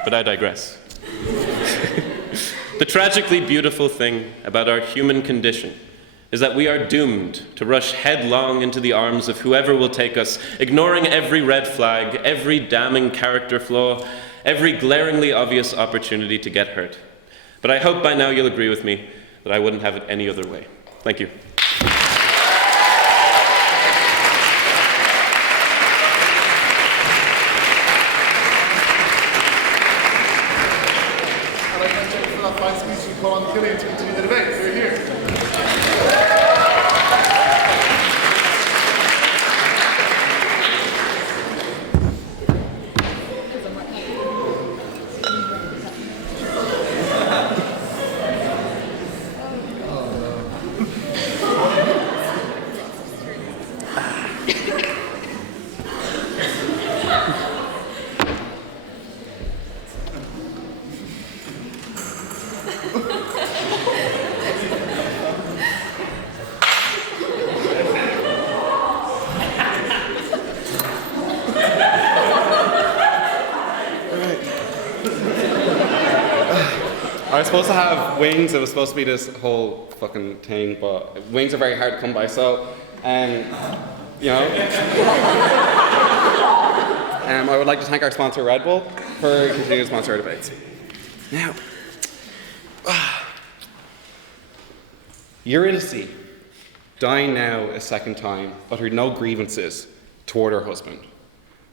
But I digress. The tragically beautiful thing about our human condition is that we are doomed to rush headlong into the arms of whoever will take us, ignoring every red flag, every damning character flaw, every glaringly obvious opportunity to get hurt. But I hope by now you'll agree with me that I wouldn't have it any other way. Thank you. I'd like to thank you for that fine speech and call on Killian to continue the debate. You're here. I was supposed to have wings. It was supposed to be this whole fucking thing, but wings are very hard to come by. So, you know, I would like to thank our sponsor, Red Bull, for continuing to sponsor our debates. Now, Eurydice, dying now a second time, uttered no grievances toward her husband.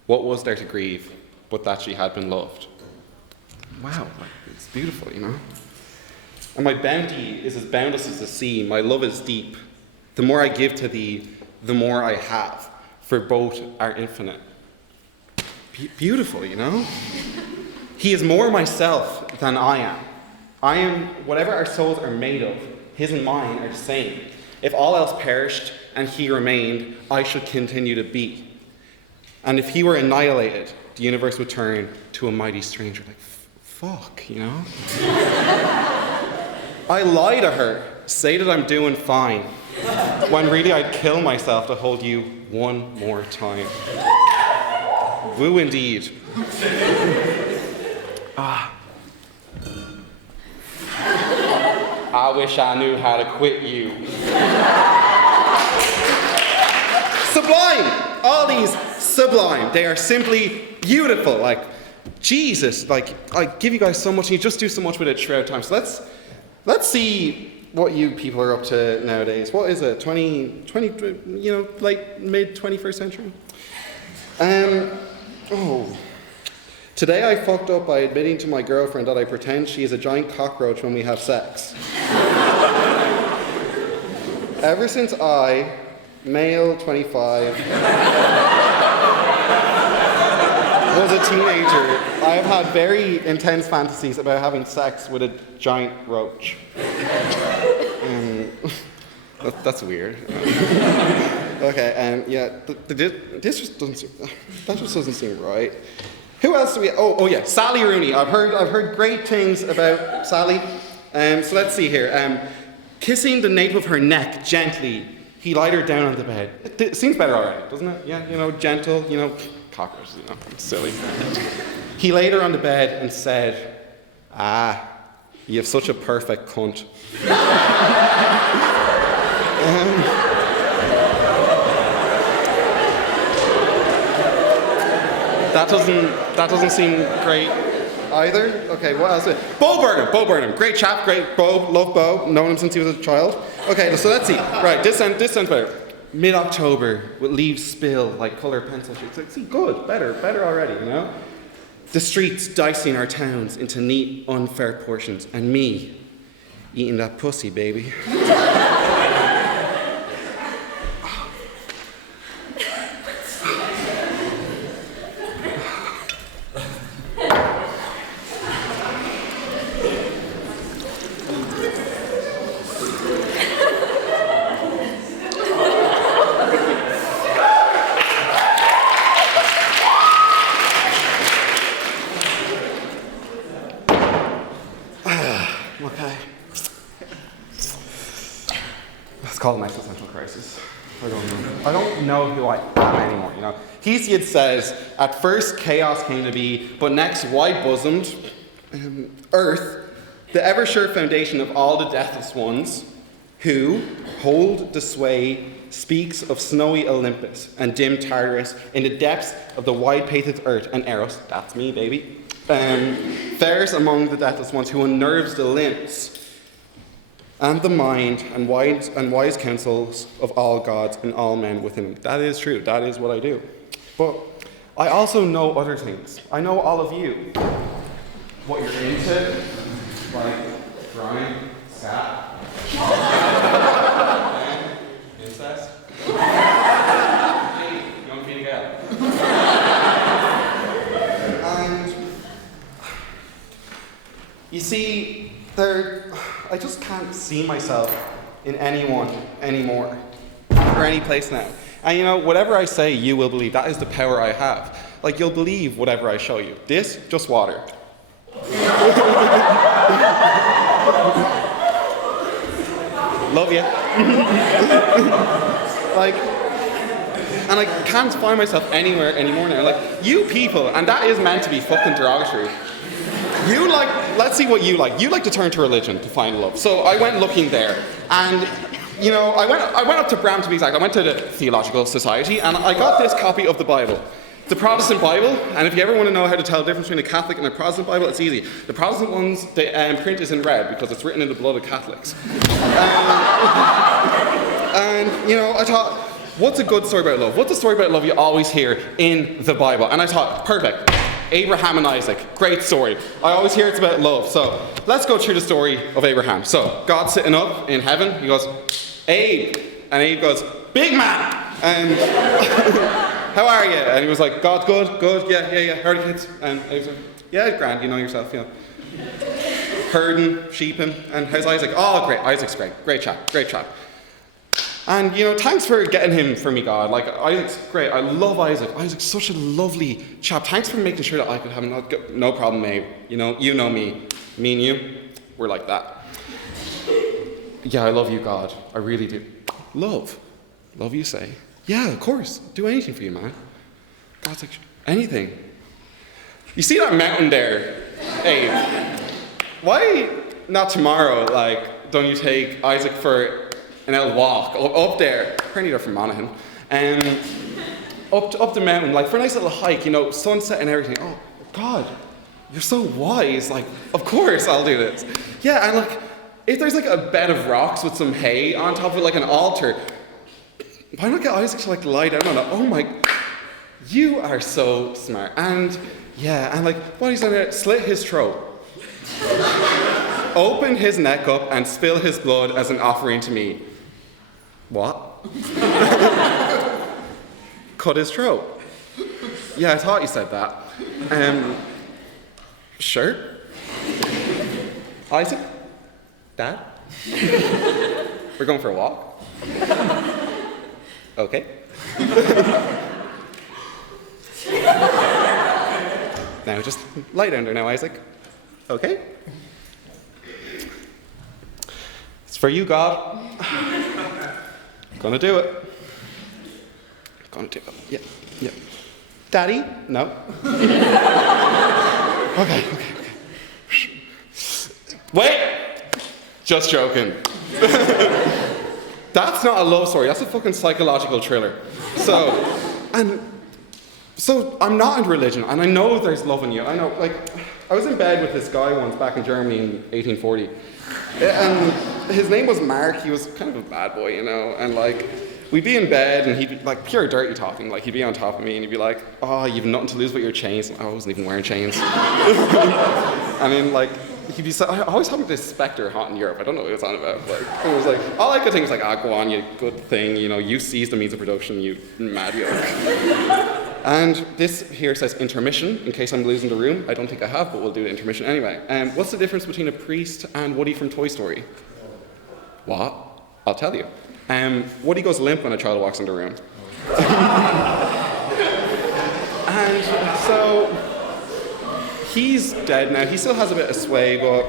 What was there to grieve but that she had been loved? Wow, it's beautiful, you know? And my bounty is as boundless as the sea, my love is deep. The more I give to thee, the more I have, for both are infinite. Beautiful, you know? He is more myself than I am. I am whatever our souls are made of, his and mine are the same. If all else perished and he remained, I should continue to be. And if he were annihilated, the universe would turn to a mighty stranger. Like, fuck, you know? I lie to her, say that I'm doing fine, when really I'd kill myself to hold you one more time. Woo indeed. I wish I knew how to quit you. Sublime! All these sublime. They are simply beautiful. Like, Jesus, like, I give you guys so much and you just do so much with it throughout time. So let's see what you people are up to nowadays. What is it, 20, like mid 21st century? Today I fucked up by admitting to my girlfriend that I pretend she is a giant cockroach when we have sex. Ever since I, male 25, was a teenager, I have had very intense fantasies about having sex with a giant roach. That's weird. Okay, this just doesn't seem right. Who else do we? Oh yeah, Sally Rooney. I've heard great things about Sally. So let's see here. Kissing the nape of her neck gently, he lied her down on the bed. It seems better already, doesn't it? Yeah, gentle. Cockroaches. It's silly. He laid her on the bed and said, "Ah, you have such a perfect cunt." That doesn't seem great either. Okay, what else? Bo Burnham, great chap, great Bo, love Bo, known him since he was a child. Okay, so let's see. Right, this sounds better. Mid-October, with leaves spill like coloured pencil sheets. Like, see, good, better already, The streets dicing our towns into neat, unfair portions, and me eating that pussy, baby. Okay. Let's call it an existential crisis. I don't know who I am anymore, Hesiod says, at first chaos came to be, but next wide-bosomed, earth, the ever-sure foundation of all the deathless ones, who hold the sway, speaks of snowy Olympus and dim Tartarus in the depths of the wide-pathed earth, and Eros, that's me, baby, fares among the deathless ones, who unnerves the limbs and the mind and wise counsels of all gods and all men within him. That is true. That is what I do. But I also know other things. I know all of you. What you're into, like crime, scat, incest. Hey, you want to feed a gal? And you see, I just can't see myself in anyone anymore, or any place now. And whatever I say, you will believe. That is the power I have. Like, you'll believe whatever I show you. This, just water. Love you. And I can't find myself anywhere anymore now. Like, you people, and that is meant to be fucking derogatory. Let's see what you like. You like to turn to religion to find love. So I went looking there, and I went up to Bram, to be exact. I went to the Theological Society, and I got this copy of the Bible. The Protestant Bible, and if you ever want to know how to tell the difference between a Catholic and a Protestant Bible, it's easy. The Protestant ones, the print is in red because it's written in the blood of Catholics. I thought, what's a good story about love? What's a story about love you always hear in the Bible? And I thought, perfect. Abraham and Isaac, great story. I always hear it's about love. So let's go through the story of Abraham. So God's sitting up in heaven. He goes, Abe. And Abe goes, big man. And how are you? And he was like, God's good. Yeah. How are the kids? And Abe was like, yeah, grand. You know yourself, Herding, sheeping. And how's Isaac? Oh, great. Isaac's great. Great chap. And, thanks for getting him for me, God. Like, Isaac's great. I love Isaac. Isaac's such a lovely chap. Thanks for making sure that I could have no problem, Abe. You know me. Me and you, we're like that. Yeah, I love you, God. I really do. Love, you say. Yeah, of course. Do anything for you, man. God's like, anything. You see that mountain there, Abe? Why not tomorrow, don't you take Isaac for an old walk up there? Apparently they're from Monaghan. Up the mountain, for a nice little hike, sunset and everything. Oh, God, you're so wise. Like, of course I'll do this. Yeah, and like, if there's like a bed of rocks with some hay on top of it, like an altar, why not get Isaac to like lie down on it? Oh my, you are so smart. And yeah, and like, what he's done there, slit his throat. Open his neck up and spill his blood as an offering to me. What? Cut his throat. Yeah, I thought you said that. Sure. Isaac? Dad? We're going for a walk? Okay. Now, just lie down there now, Isaac. Okay? It's for you, God. Gonna do it. Gonna do it. Yeah, yeah. Daddy? No. Okay. Wait! Just joking. That's not a love story, that's a fucking psychological thriller. So I'm not into religion, and I know there's love in you. I know, like, I was in bed with this guy once back in Germany in 1840. And his name was Mark, he was kind of a bad boy, you know, and like, we'd be in bed and he'd be like pure dirty talking, like he'd be on top of me and he'd be like, oh, you've nothing to lose but your chains. I wasn't even wearing chains. I mean, like, he'd be so, I always had this spectre hot in Europe, I don't know what it was on about. Like, it was like, all I could think was like, go on, you good thing, you know, you seized the means of production, you mad yoke. And this here says intermission, in case I'm losing the room. I don't think I have, but we'll do the intermission anyway. What's the difference between a priest and Woody from Toy Story? What? I'll tell you. Woody goes limp when a child walks in the room. And so, he's dead now. He still has a bit of sway, but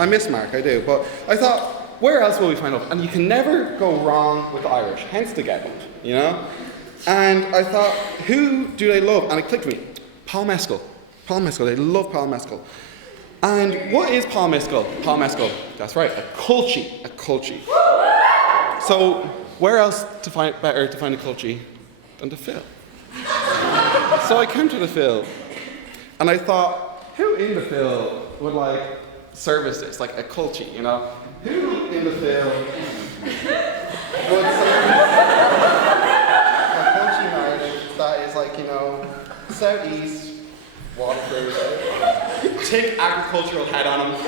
I miss Mark, I do. But I thought, where else will we find love? And you can never go wrong with the Irish, hence the get one, you know? And I thought, who do they love? And it clicked with me. Paul Mescal. Paul Mescal, they love Paul Mescal. And what is Paul Mescal? Paul Mescal, that's right, a culchie, a culchie. So where else better to find a culchie than the Phil? So I came to the Phil, and I thought, who in the Phil would like service this, like a culchie, you know? Who in the Phil would service that is like, you know, southeast, Waterford, tick agricultural head on him. And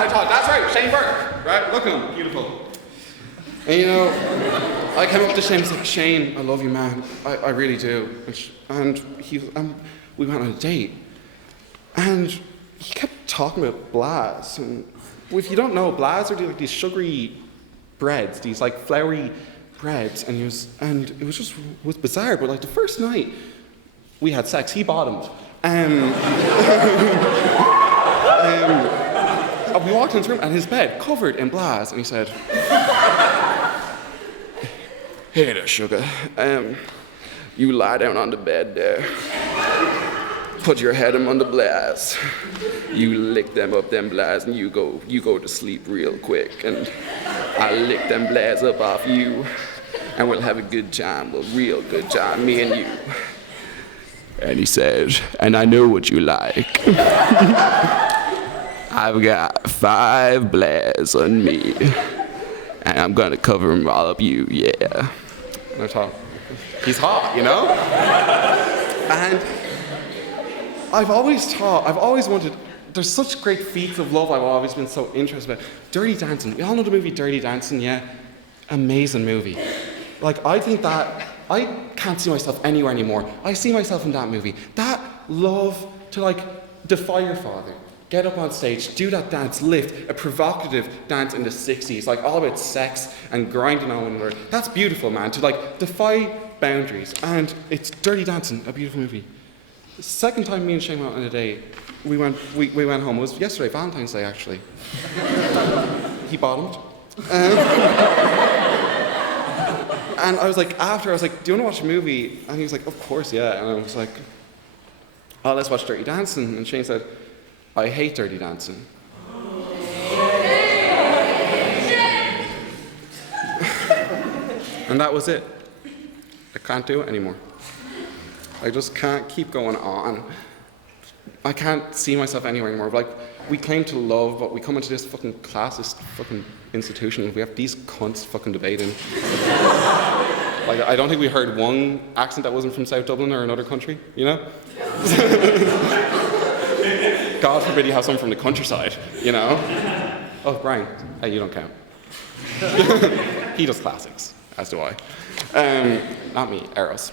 I thought, that's right, Shane Burke, right? Look at him, beautiful. And you know, I came up to Shane and was like, Shane, I love you, man. I really do. And we went on a date. And he kept talking about blahs. And if you don't know, blahs are like these sugary breads, these like floury breads, and it was bizarre, but like the first night we had sex, he bottomed. We walked into his room and his bed covered in blahs, and he said, hey there, sugar, you lie down on the bed there, put your head on the blahs, you lick them up, them blahs, and you go to sleep real quick, and I lick them blahs up off you, and we'll have a good time, a real good time, me and you. And he said, and I know what you like. I've got 5 blahs on me, and I'm gonna cover them all up you, yeah. And I thought, he's hot, you know? And I've always wanted, there's such great feats of love I've always been so interested in. Dirty Dancing, you all know the movie Dirty Dancing, yeah? Amazing movie. Like, I think that, I can't see myself anywhere anymore. I see myself in that movie. That love to like defy your father, get up on stage, do that dance, lift, a provocative dance in the 60s, like all about sex and grinding on one another. That's beautiful, man, to like defy boundaries. And it's Dirty Dancing, a beautiful movie. The second time me and Shane went on a date, we went home. It was yesterday, Valentine's Day, actually. He bottomed. And I was like, do you want to watch a movie? And he was like, of course, yeah. And I was like, oh, let's watch Dirty Dancing. And Shane said, I hate Dirty Dancing. And that was it. I can't do it anymore. I just can't keep going on. I can't see myself anywhere anymore. Like, we claim to love, but we come into this fucking classist fucking institution and we have these cunts fucking debating. Like, I don't think we heard one accent that wasn't from South Dublin or another country, you know? God forbid you have someone from the countryside, you know? Oh, Brian, hey, you don't count. He does classics, as do I. Not me, Eros.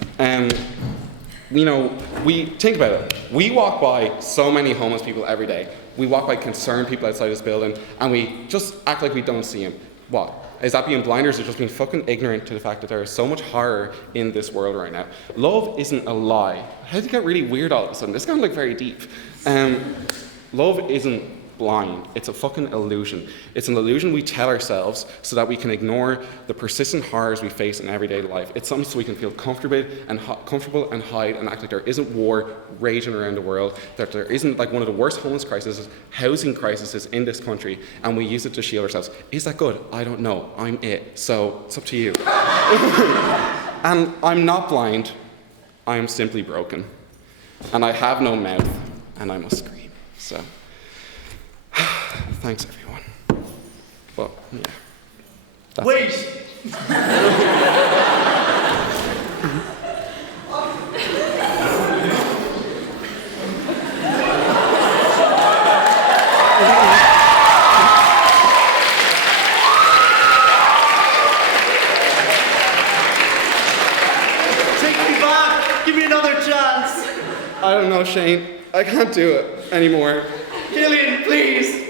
You know, we think about it. We walk by so many homeless people every day. We walk by concerned people outside this building, and we just act like we don't see them. What? Is that being blind, or is it just being fucking ignorant to the fact that there is so much horror in this world right now? Love isn't a lie. How did it get really weird all of a sudden? This got like very deep. Love isn't blind. It's a fucking illusion. It's an illusion we tell ourselves so that we can ignore the persistent horrors we face in everyday life. It's something so we can feel comfortable and hide and act like there isn't war raging around the world, that there isn't like one of the worst homeless crises, housing crises in this country, and we use it to shield ourselves. Is that good? I don't know. I'm it. So it's up to you. And I'm not blind. I am simply broken. And I have no mouth, and I must scream. So thanks, everyone. Well, yeah. Wait! Take me back! Give me another chance! I don't know, Shane. I can't do it anymore. Gillian, please!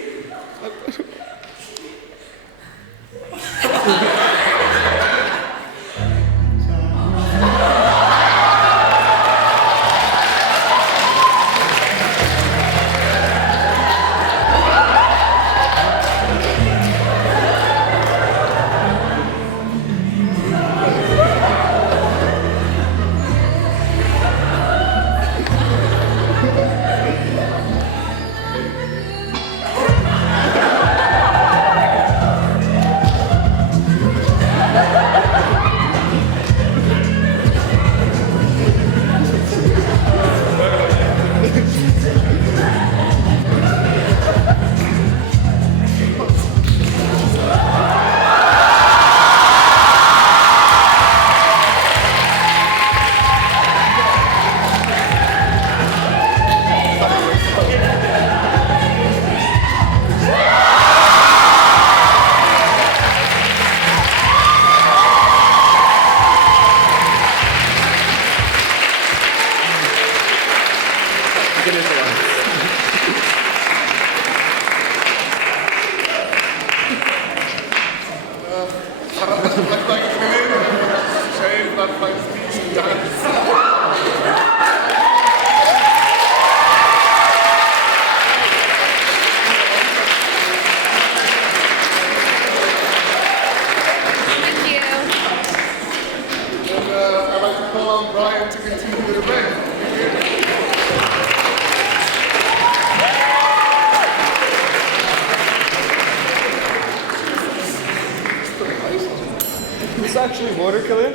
Is this actually water, Killian?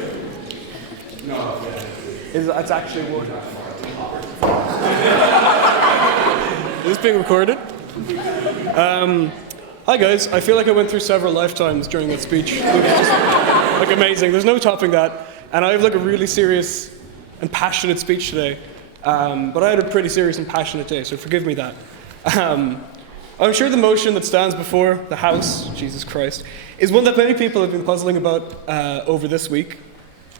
No. It's actually water. Is this being recorded? Hi guys, I feel like I went through several lifetimes during that speech. It was just like amazing. There's no topping that. And I have like a really serious and passionate speech today. But I had a pretty serious and passionate day, so forgive me that. I'm sure the motion that stands before the House, Jesus Christ, is one that many people have been puzzling about over this week.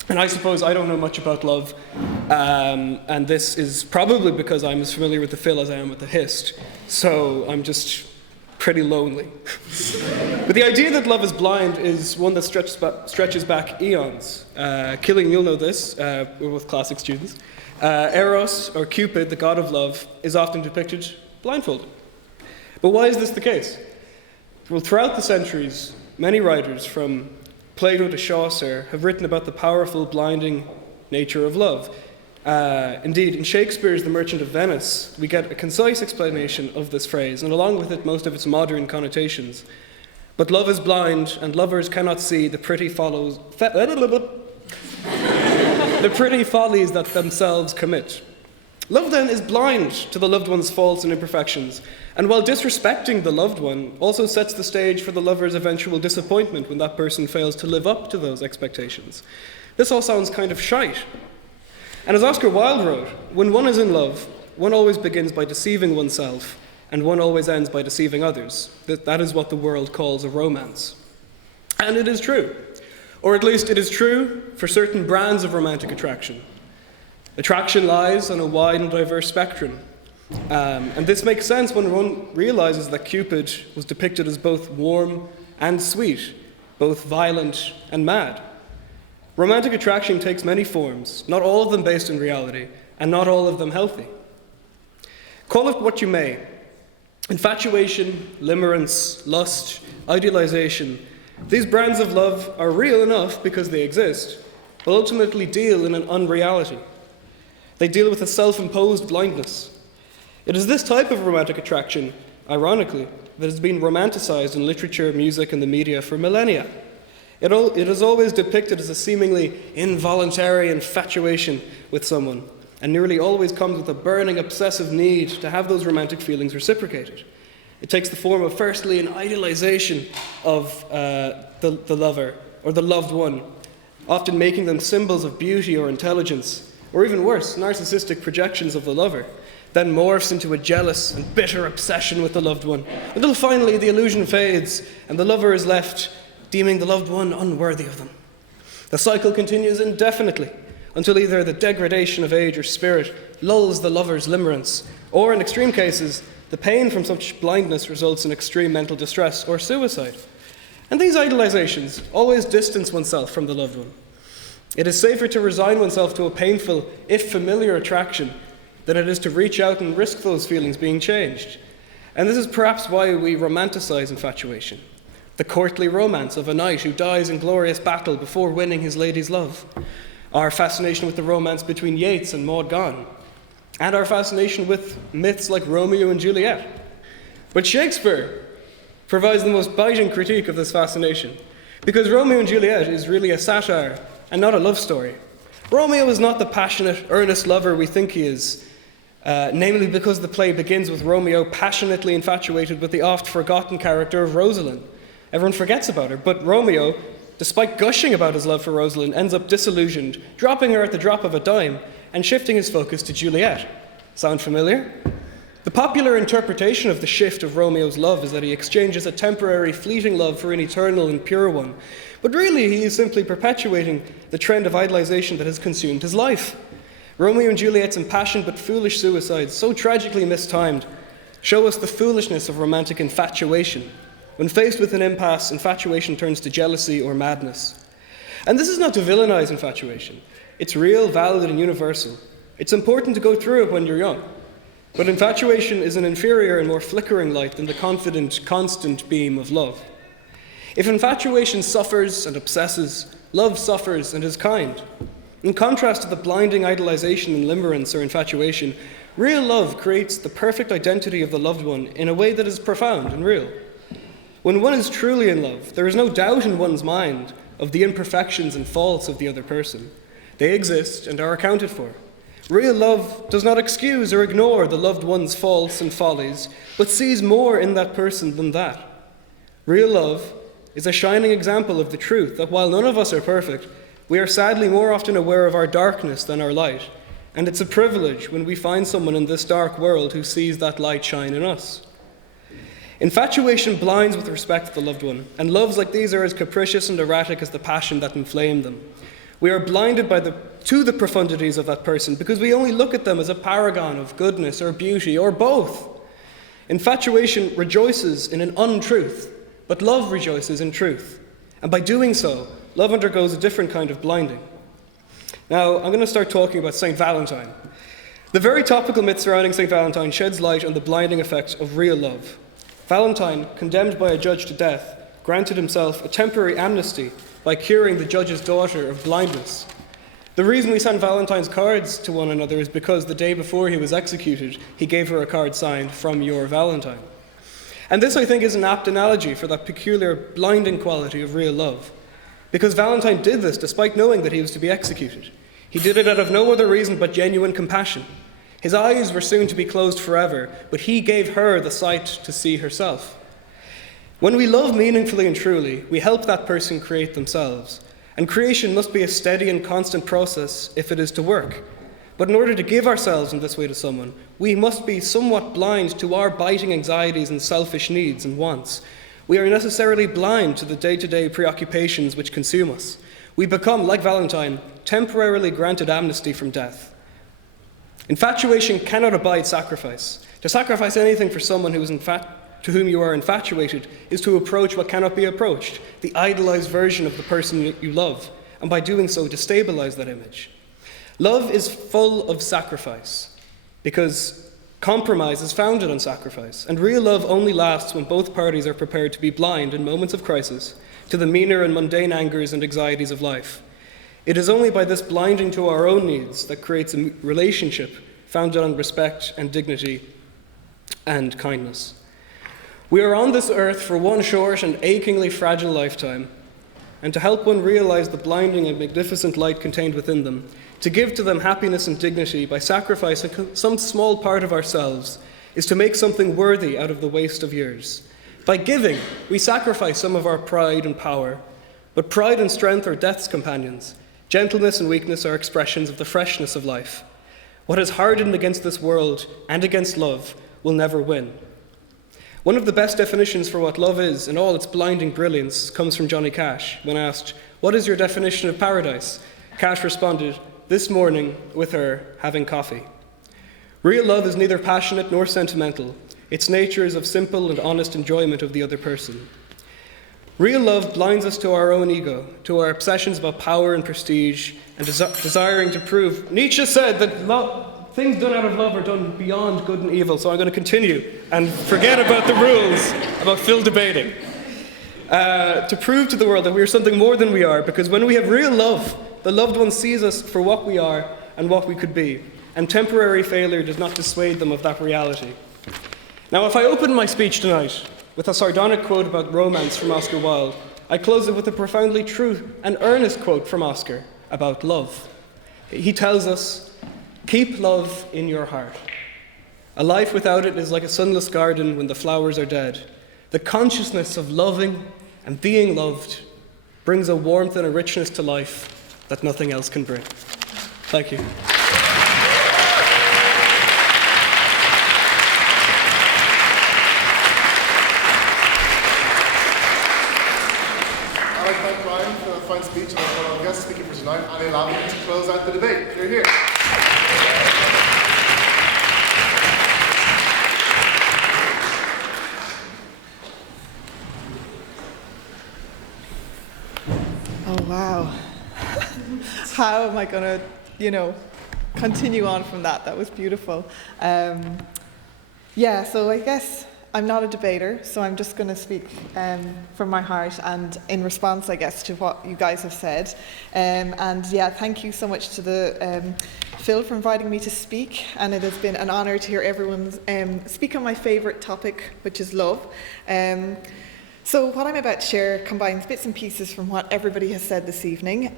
And I suppose I don't know much about love, and this is probably because I'm as familiar with the Phil as I am with the Hist, so I'm just pretty lonely. But the idea that love is blind is one that stretches back eons. Killian, you'll know this, we're both classic students. Eros, or Cupid, the god of love, is often depicted blindfolded. But why is this the case? Well, throughout the centuries, many writers, from Plato to Chaucer, have written about the powerful, blinding nature of love. Indeed, in Shakespeare's The Merchant of Venice, we get a concise explanation of this phrase, and along with it, most of its modern connotations. But love is blind, and lovers cannot see the pretty follows... the pretty follies that themselves commit. Love, then, is blind to the loved one's faults and imperfections, and while disrespecting the loved one, also sets the stage for the lover's eventual disappointment when that person fails to live up to those expectations. This all sounds kind of shite. And as Oscar Wilde wrote, when one is in love, one always begins by deceiving oneself, and one always ends by deceiving others. That is what the world calls a romance. And it is true. Or at least it is true for certain brands of romantic attraction. Attraction lies on a wide and diverse spectrum. And this makes sense when one realizes that Cupid was depicted as both warm and sweet, both violent and mad. Romantic attraction takes many forms, not all of them based in reality, and not all of them healthy. Call it what you may. Infatuation, limerence, lust, idealization, these brands of love are real enough because they exist, but ultimately deal in an unreality. They deal with a self-imposed blindness. It is this type of romantic attraction, ironically, that has been romanticized in literature, music, and the media for millennia. It is always depicted as a seemingly involuntary infatuation with someone, and nearly always comes with a burning, obsessive need to have those romantic feelings reciprocated. It takes the form of, firstly, an idealization of the lover or the loved one, often making them symbols of beauty or intelligence, or even worse, narcissistic projections of the lover, then morphs into a jealous and bitter obsession with the loved one, until finally the illusion fades and the lover is left deeming the loved one unworthy of them. The cycle continues indefinitely until either the degradation of age or spirit lulls the lover's limerence, or in extreme cases, the pain from such blindness results in extreme mental distress or suicide. And these idealizations always distance oneself from the loved one. It is safer to resign oneself to a painful, if familiar, attraction than it is to reach out and risk those feelings being changed. And this is perhaps why we romanticize infatuation. The courtly romance of a knight who dies in glorious battle before winning his lady's love. Our fascination with the romance between Yeats and Maud Gonne. And our fascination with myths like Romeo and Juliet. But Shakespeare provides the most biting critique of this fascination, because Romeo and Juliet is really a satire and not a love story. Romeo is not the passionate, earnest lover we think he is, namely because the play begins with Romeo passionately infatuated with the oft-forgotten character of Rosalind. Everyone forgets about her, but Romeo, despite gushing about his love for Rosalind, ends up disillusioned, dropping her at the drop of a dime, and shifting his focus to Juliet. Sound familiar? The popular interpretation of the shift of Romeo's love is that he exchanges a temporary, fleeting love for an eternal and pure one. But really, he is simply perpetuating the trend of idolization that has consumed his life. Romeo and Juliet's impassioned but foolish suicides, so tragically mistimed, show us the foolishness of romantic infatuation. When faced with an impasse, infatuation turns to jealousy or madness. And this is not to villainize infatuation. It's real, valid, and universal. It's important to go through it when you're young. But infatuation is an inferior and more flickering light than the confident, constant beam of love. If infatuation suffers and obsesses, love suffers and is kind. In contrast to the blinding idolization and limerence or infatuation, real love creates the perfect identity of the loved one in a way that is profound and real. When one is truly in love, there is no doubt in one's mind of the imperfections and faults of the other person. They exist and are accounted for. Real love does not excuse or ignore the loved one's faults and follies, but sees more in that person than that. Real love is a shining example of the truth that while none of us are perfect, we are sadly more often aware of our darkness than our light, and it's a privilege when we find someone in this dark world who sees that light shine in us. Infatuation blinds with respect to the loved one, and loves like these are as capricious and erratic as the passion that inflamed them. We are blinded to the profundities of that person because we only look at them as a paragon of goodness or beauty or both. Infatuation rejoices in an untruth, but love rejoices in truth. And by doing so, love undergoes a different kind of blinding. Now, I'm going to start talking about St. Valentine. The very topical myth surrounding St. Valentine sheds light on the blinding effect of real love. Valentine, condemned by a judge to death, granted himself a temporary amnesty by curing the judge's daughter of blindness. The reason we send Valentine's cards to one another is because the day before he was executed, he gave her a card signed, "From your Valentine." And this, I think, is an apt analogy for that peculiar blinding quality of real love. Because Valentine did this despite knowing that he was to be executed. He did it out of no other reason but genuine compassion. His eyes were soon to be closed forever, but he gave her the sight to see herself. When we love meaningfully and truly, we help that person create themselves. And creation must be a steady and constant process if it is to work. But in order to give ourselves in this way to someone, we must be somewhat blind to our biting anxieties and selfish needs and wants. We are necessarily blind to the day-to-day preoccupations which consume us. We become, like Valentine, temporarily granted amnesty from death. Infatuation cannot abide sacrifice. To sacrifice anything for someone to whom you are infatuated is to approach what cannot be approached, the idolized version of the person you love, and by doing so, destabilize that image. Love is full of sacrifice, because compromise is founded on sacrifice, and real love only lasts when both parties are prepared to be blind in moments of crisis to the meaner and mundane angers and anxieties of life. It is only by this blinding to our own needs that creates a relationship founded on respect and dignity and kindness. We are on this earth for one short and achingly fragile lifetime, and to help one realize the blinding and magnificent light contained within them, to give to them happiness and dignity by sacrificing some small part of ourselves, is to make something worthy out of the waste of years. By giving, we sacrifice some of our pride and power, but pride and strength are death's companions. Gentleness and weakness are expressions of the freshness of life. What is hardened against this world and against love will never win. One of the best definitions for what love is in all its blinding brilliance comes from Johnny Cash when asked, "What is your definition of paradise?" Cash responded, "This morning with her having coffee." Real love is neither passionate nor sentimental. Its nature is of simple and honest enjoyment of the other person. Real love blinds us to our own ego, to our obsessions about power and prestige, and desiring to prove. Nietzsche said that things done out of love are done beyond good and evil, so I'm going to continue and forget about the rules about Phil debating. To prove to the world that we are something more than we are, because when we have real love, the loved one sees us for what we are and what we could be, and temporary failure does not dissuade them of that reality. Now, if I open my speech tonight with a sardonic quote about romance from Oscar Wilde, I close it with a profoundly true and earnest quote from Oscar about love. He tells us, "Keep love in your heart. A life without it is like a sunless garden when the flowers are dead. The consciousness of loving and being loved brings a warmth and a richness to life that nothing else can bring." Thank you. I'd like to thank Brian for the fine speech and our guest speaker for tonight, and allow me to close out the debate. You're here. Oh, wow. How am I going to, continue on from that? That was beautiful. So I guess I'm not a debater, so I'm just going to speak from my heart and in response, I guess, to what you guys have said. Thank you so much to the Phil for inviting me to speak, and it has been an honour to hear everyone speak on my favourite topic, which is love. So what I'm about to share combines bits and pieces from what everybody has said this evening.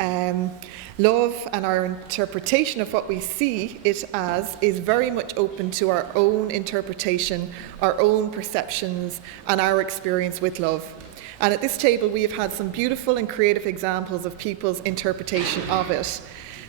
Love and our interpretation of what we see it as is very much open to our own interpretation, our own perceptions, and our experience with love. And at this table, we have had some beautiful and creative examples of people's interpretation of it.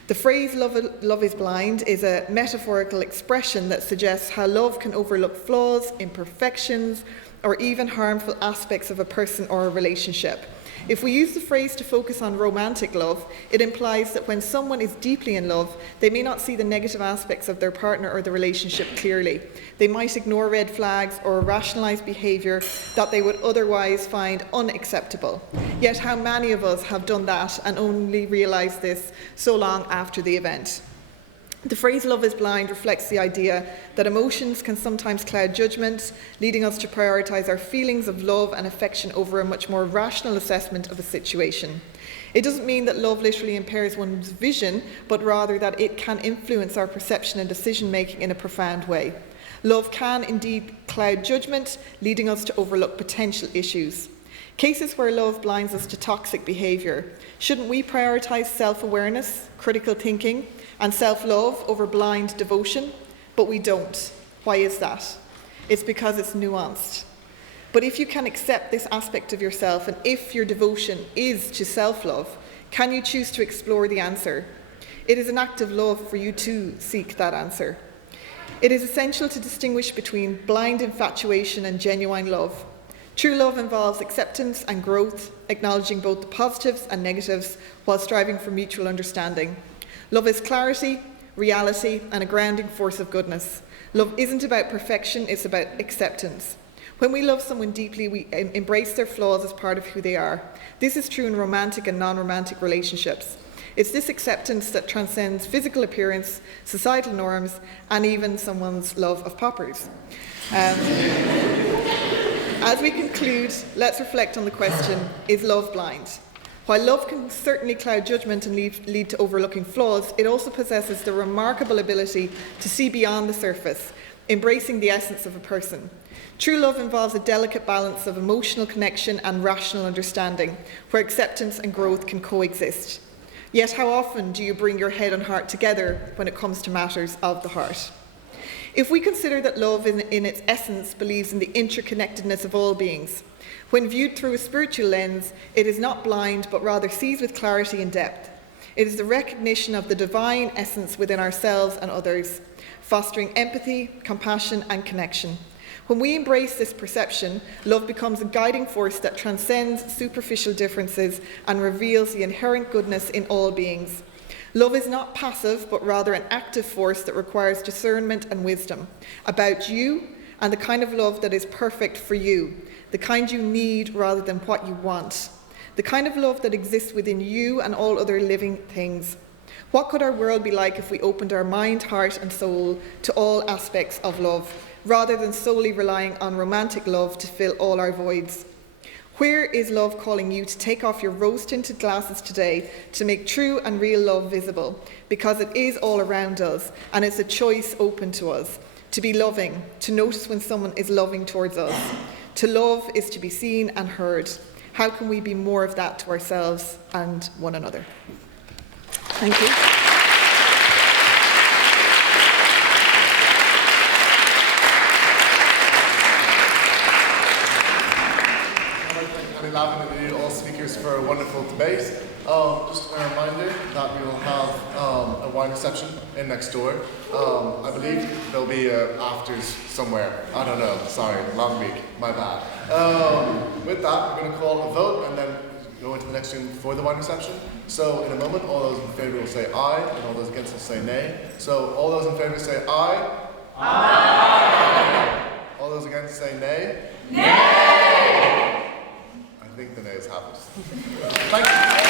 The phrase love is blind is a metaphorical expression that suggests how love can overlook flaws, imperfections, or even harmful aspects of a person or a relationship. If we use the phrase to focus on romantic love, it implies that when someone is deeply in love, they may not see the negative aspects of their partner or the relationship clearly. They might ignore red flags or rationalize behavior that they would otherwise find unacceptable. Yet how many of us have done that and only realized this so long after the event? The phrase love is blind reflects the idea that emotions can sometimes cloud judgment, leading us to prioritize our feelings of love and affection over a much more rational assessment of a situation. It doesn't mean that love literally impairs one's vision, but rather that it can influence our perception and decision making in a profound way. Love can indeed cloud judgment, leading us to overlook potential issues. Cases where love blinds us to toxic behaviour. Shouldn't we prioritise self-awareness, critical thinking, and self-love over blind devotion? But we don't. Why is that? It's because it's nuanced. But if you can accept this aspect of yourself, and if your devotion is to self-love, can you choose to explore the answer? It is an act of love for you to seek that answer. It is essential to distinguish between blind infatuation and genuine love. True love involves acceptance and growth, acknowledging both the positives and negatives while striving for mutual understanding. Love is clarity, reality, and a grounding force of goodness. Love isn't about perfection, it's about acceptance. When we love someone deeply, we embrace their flaws as part of who they are. This is true in romantic and non-romantic relationships. It's this acceptance that transcends physical appearance, societal norms, and even someone's love of poppers. As we conclude, let's reflect on the question, is love blind? While love can certainly cloud judgment and lead to overlooking flaws, it also possesses the remarkable ability to see beyond the surface, embracing the essence of a person. True love involves a delicate balance of emotional connection and rational understanding, where acceptance and growth can coexist. Yet how often do you bring your head and heart together when it comes to matters of the heart? If we consider that love in its essence believes in the interconnectedness of all beings, when viewed through a spiritual lens, it is not blind, but rather sees with clarity and depth. It is the recognition of the divine essence within ourselves and others, fostering empathy, compassion, and connection. When we embrace this perception, love becomes a guiding force that transcends superficial differences and reveals the inherent goodness in all beings. Love is not passive, but rather an active force that requires discernment and wisdom about you and the kind of love that is perfect for you, the kind you need rather than what you want, the kind of love that exists within you and all other living things. What could our world be like if we opened our mind, heart, and soul to all aspects of love, rather than solely relying on romantic love to fill all our voids? Where is love calling you to take off your rose-tinted glasses today to make true and real love visible? Because it is all around us, and it's a choice open to us. To be loving, to notice when someone is loving towards us. To love is to be seen and heard. How can we be more of that to ourselves and one another? Thank you. Lavin and all speakers for a wonderful debate. Just a reminder that we will have a wine reception in next door. I believe there'll be afters somewhere. I don't know. Sorry, long week. My bad. With that, we're going to call a vote and then go into the next room for the wine reception. So in a moment, all those in favour will say aye, and all those against will say nay. So all those in favour say aye. Aye. All those against say nay. Nay. I think the nays have it. Thank you.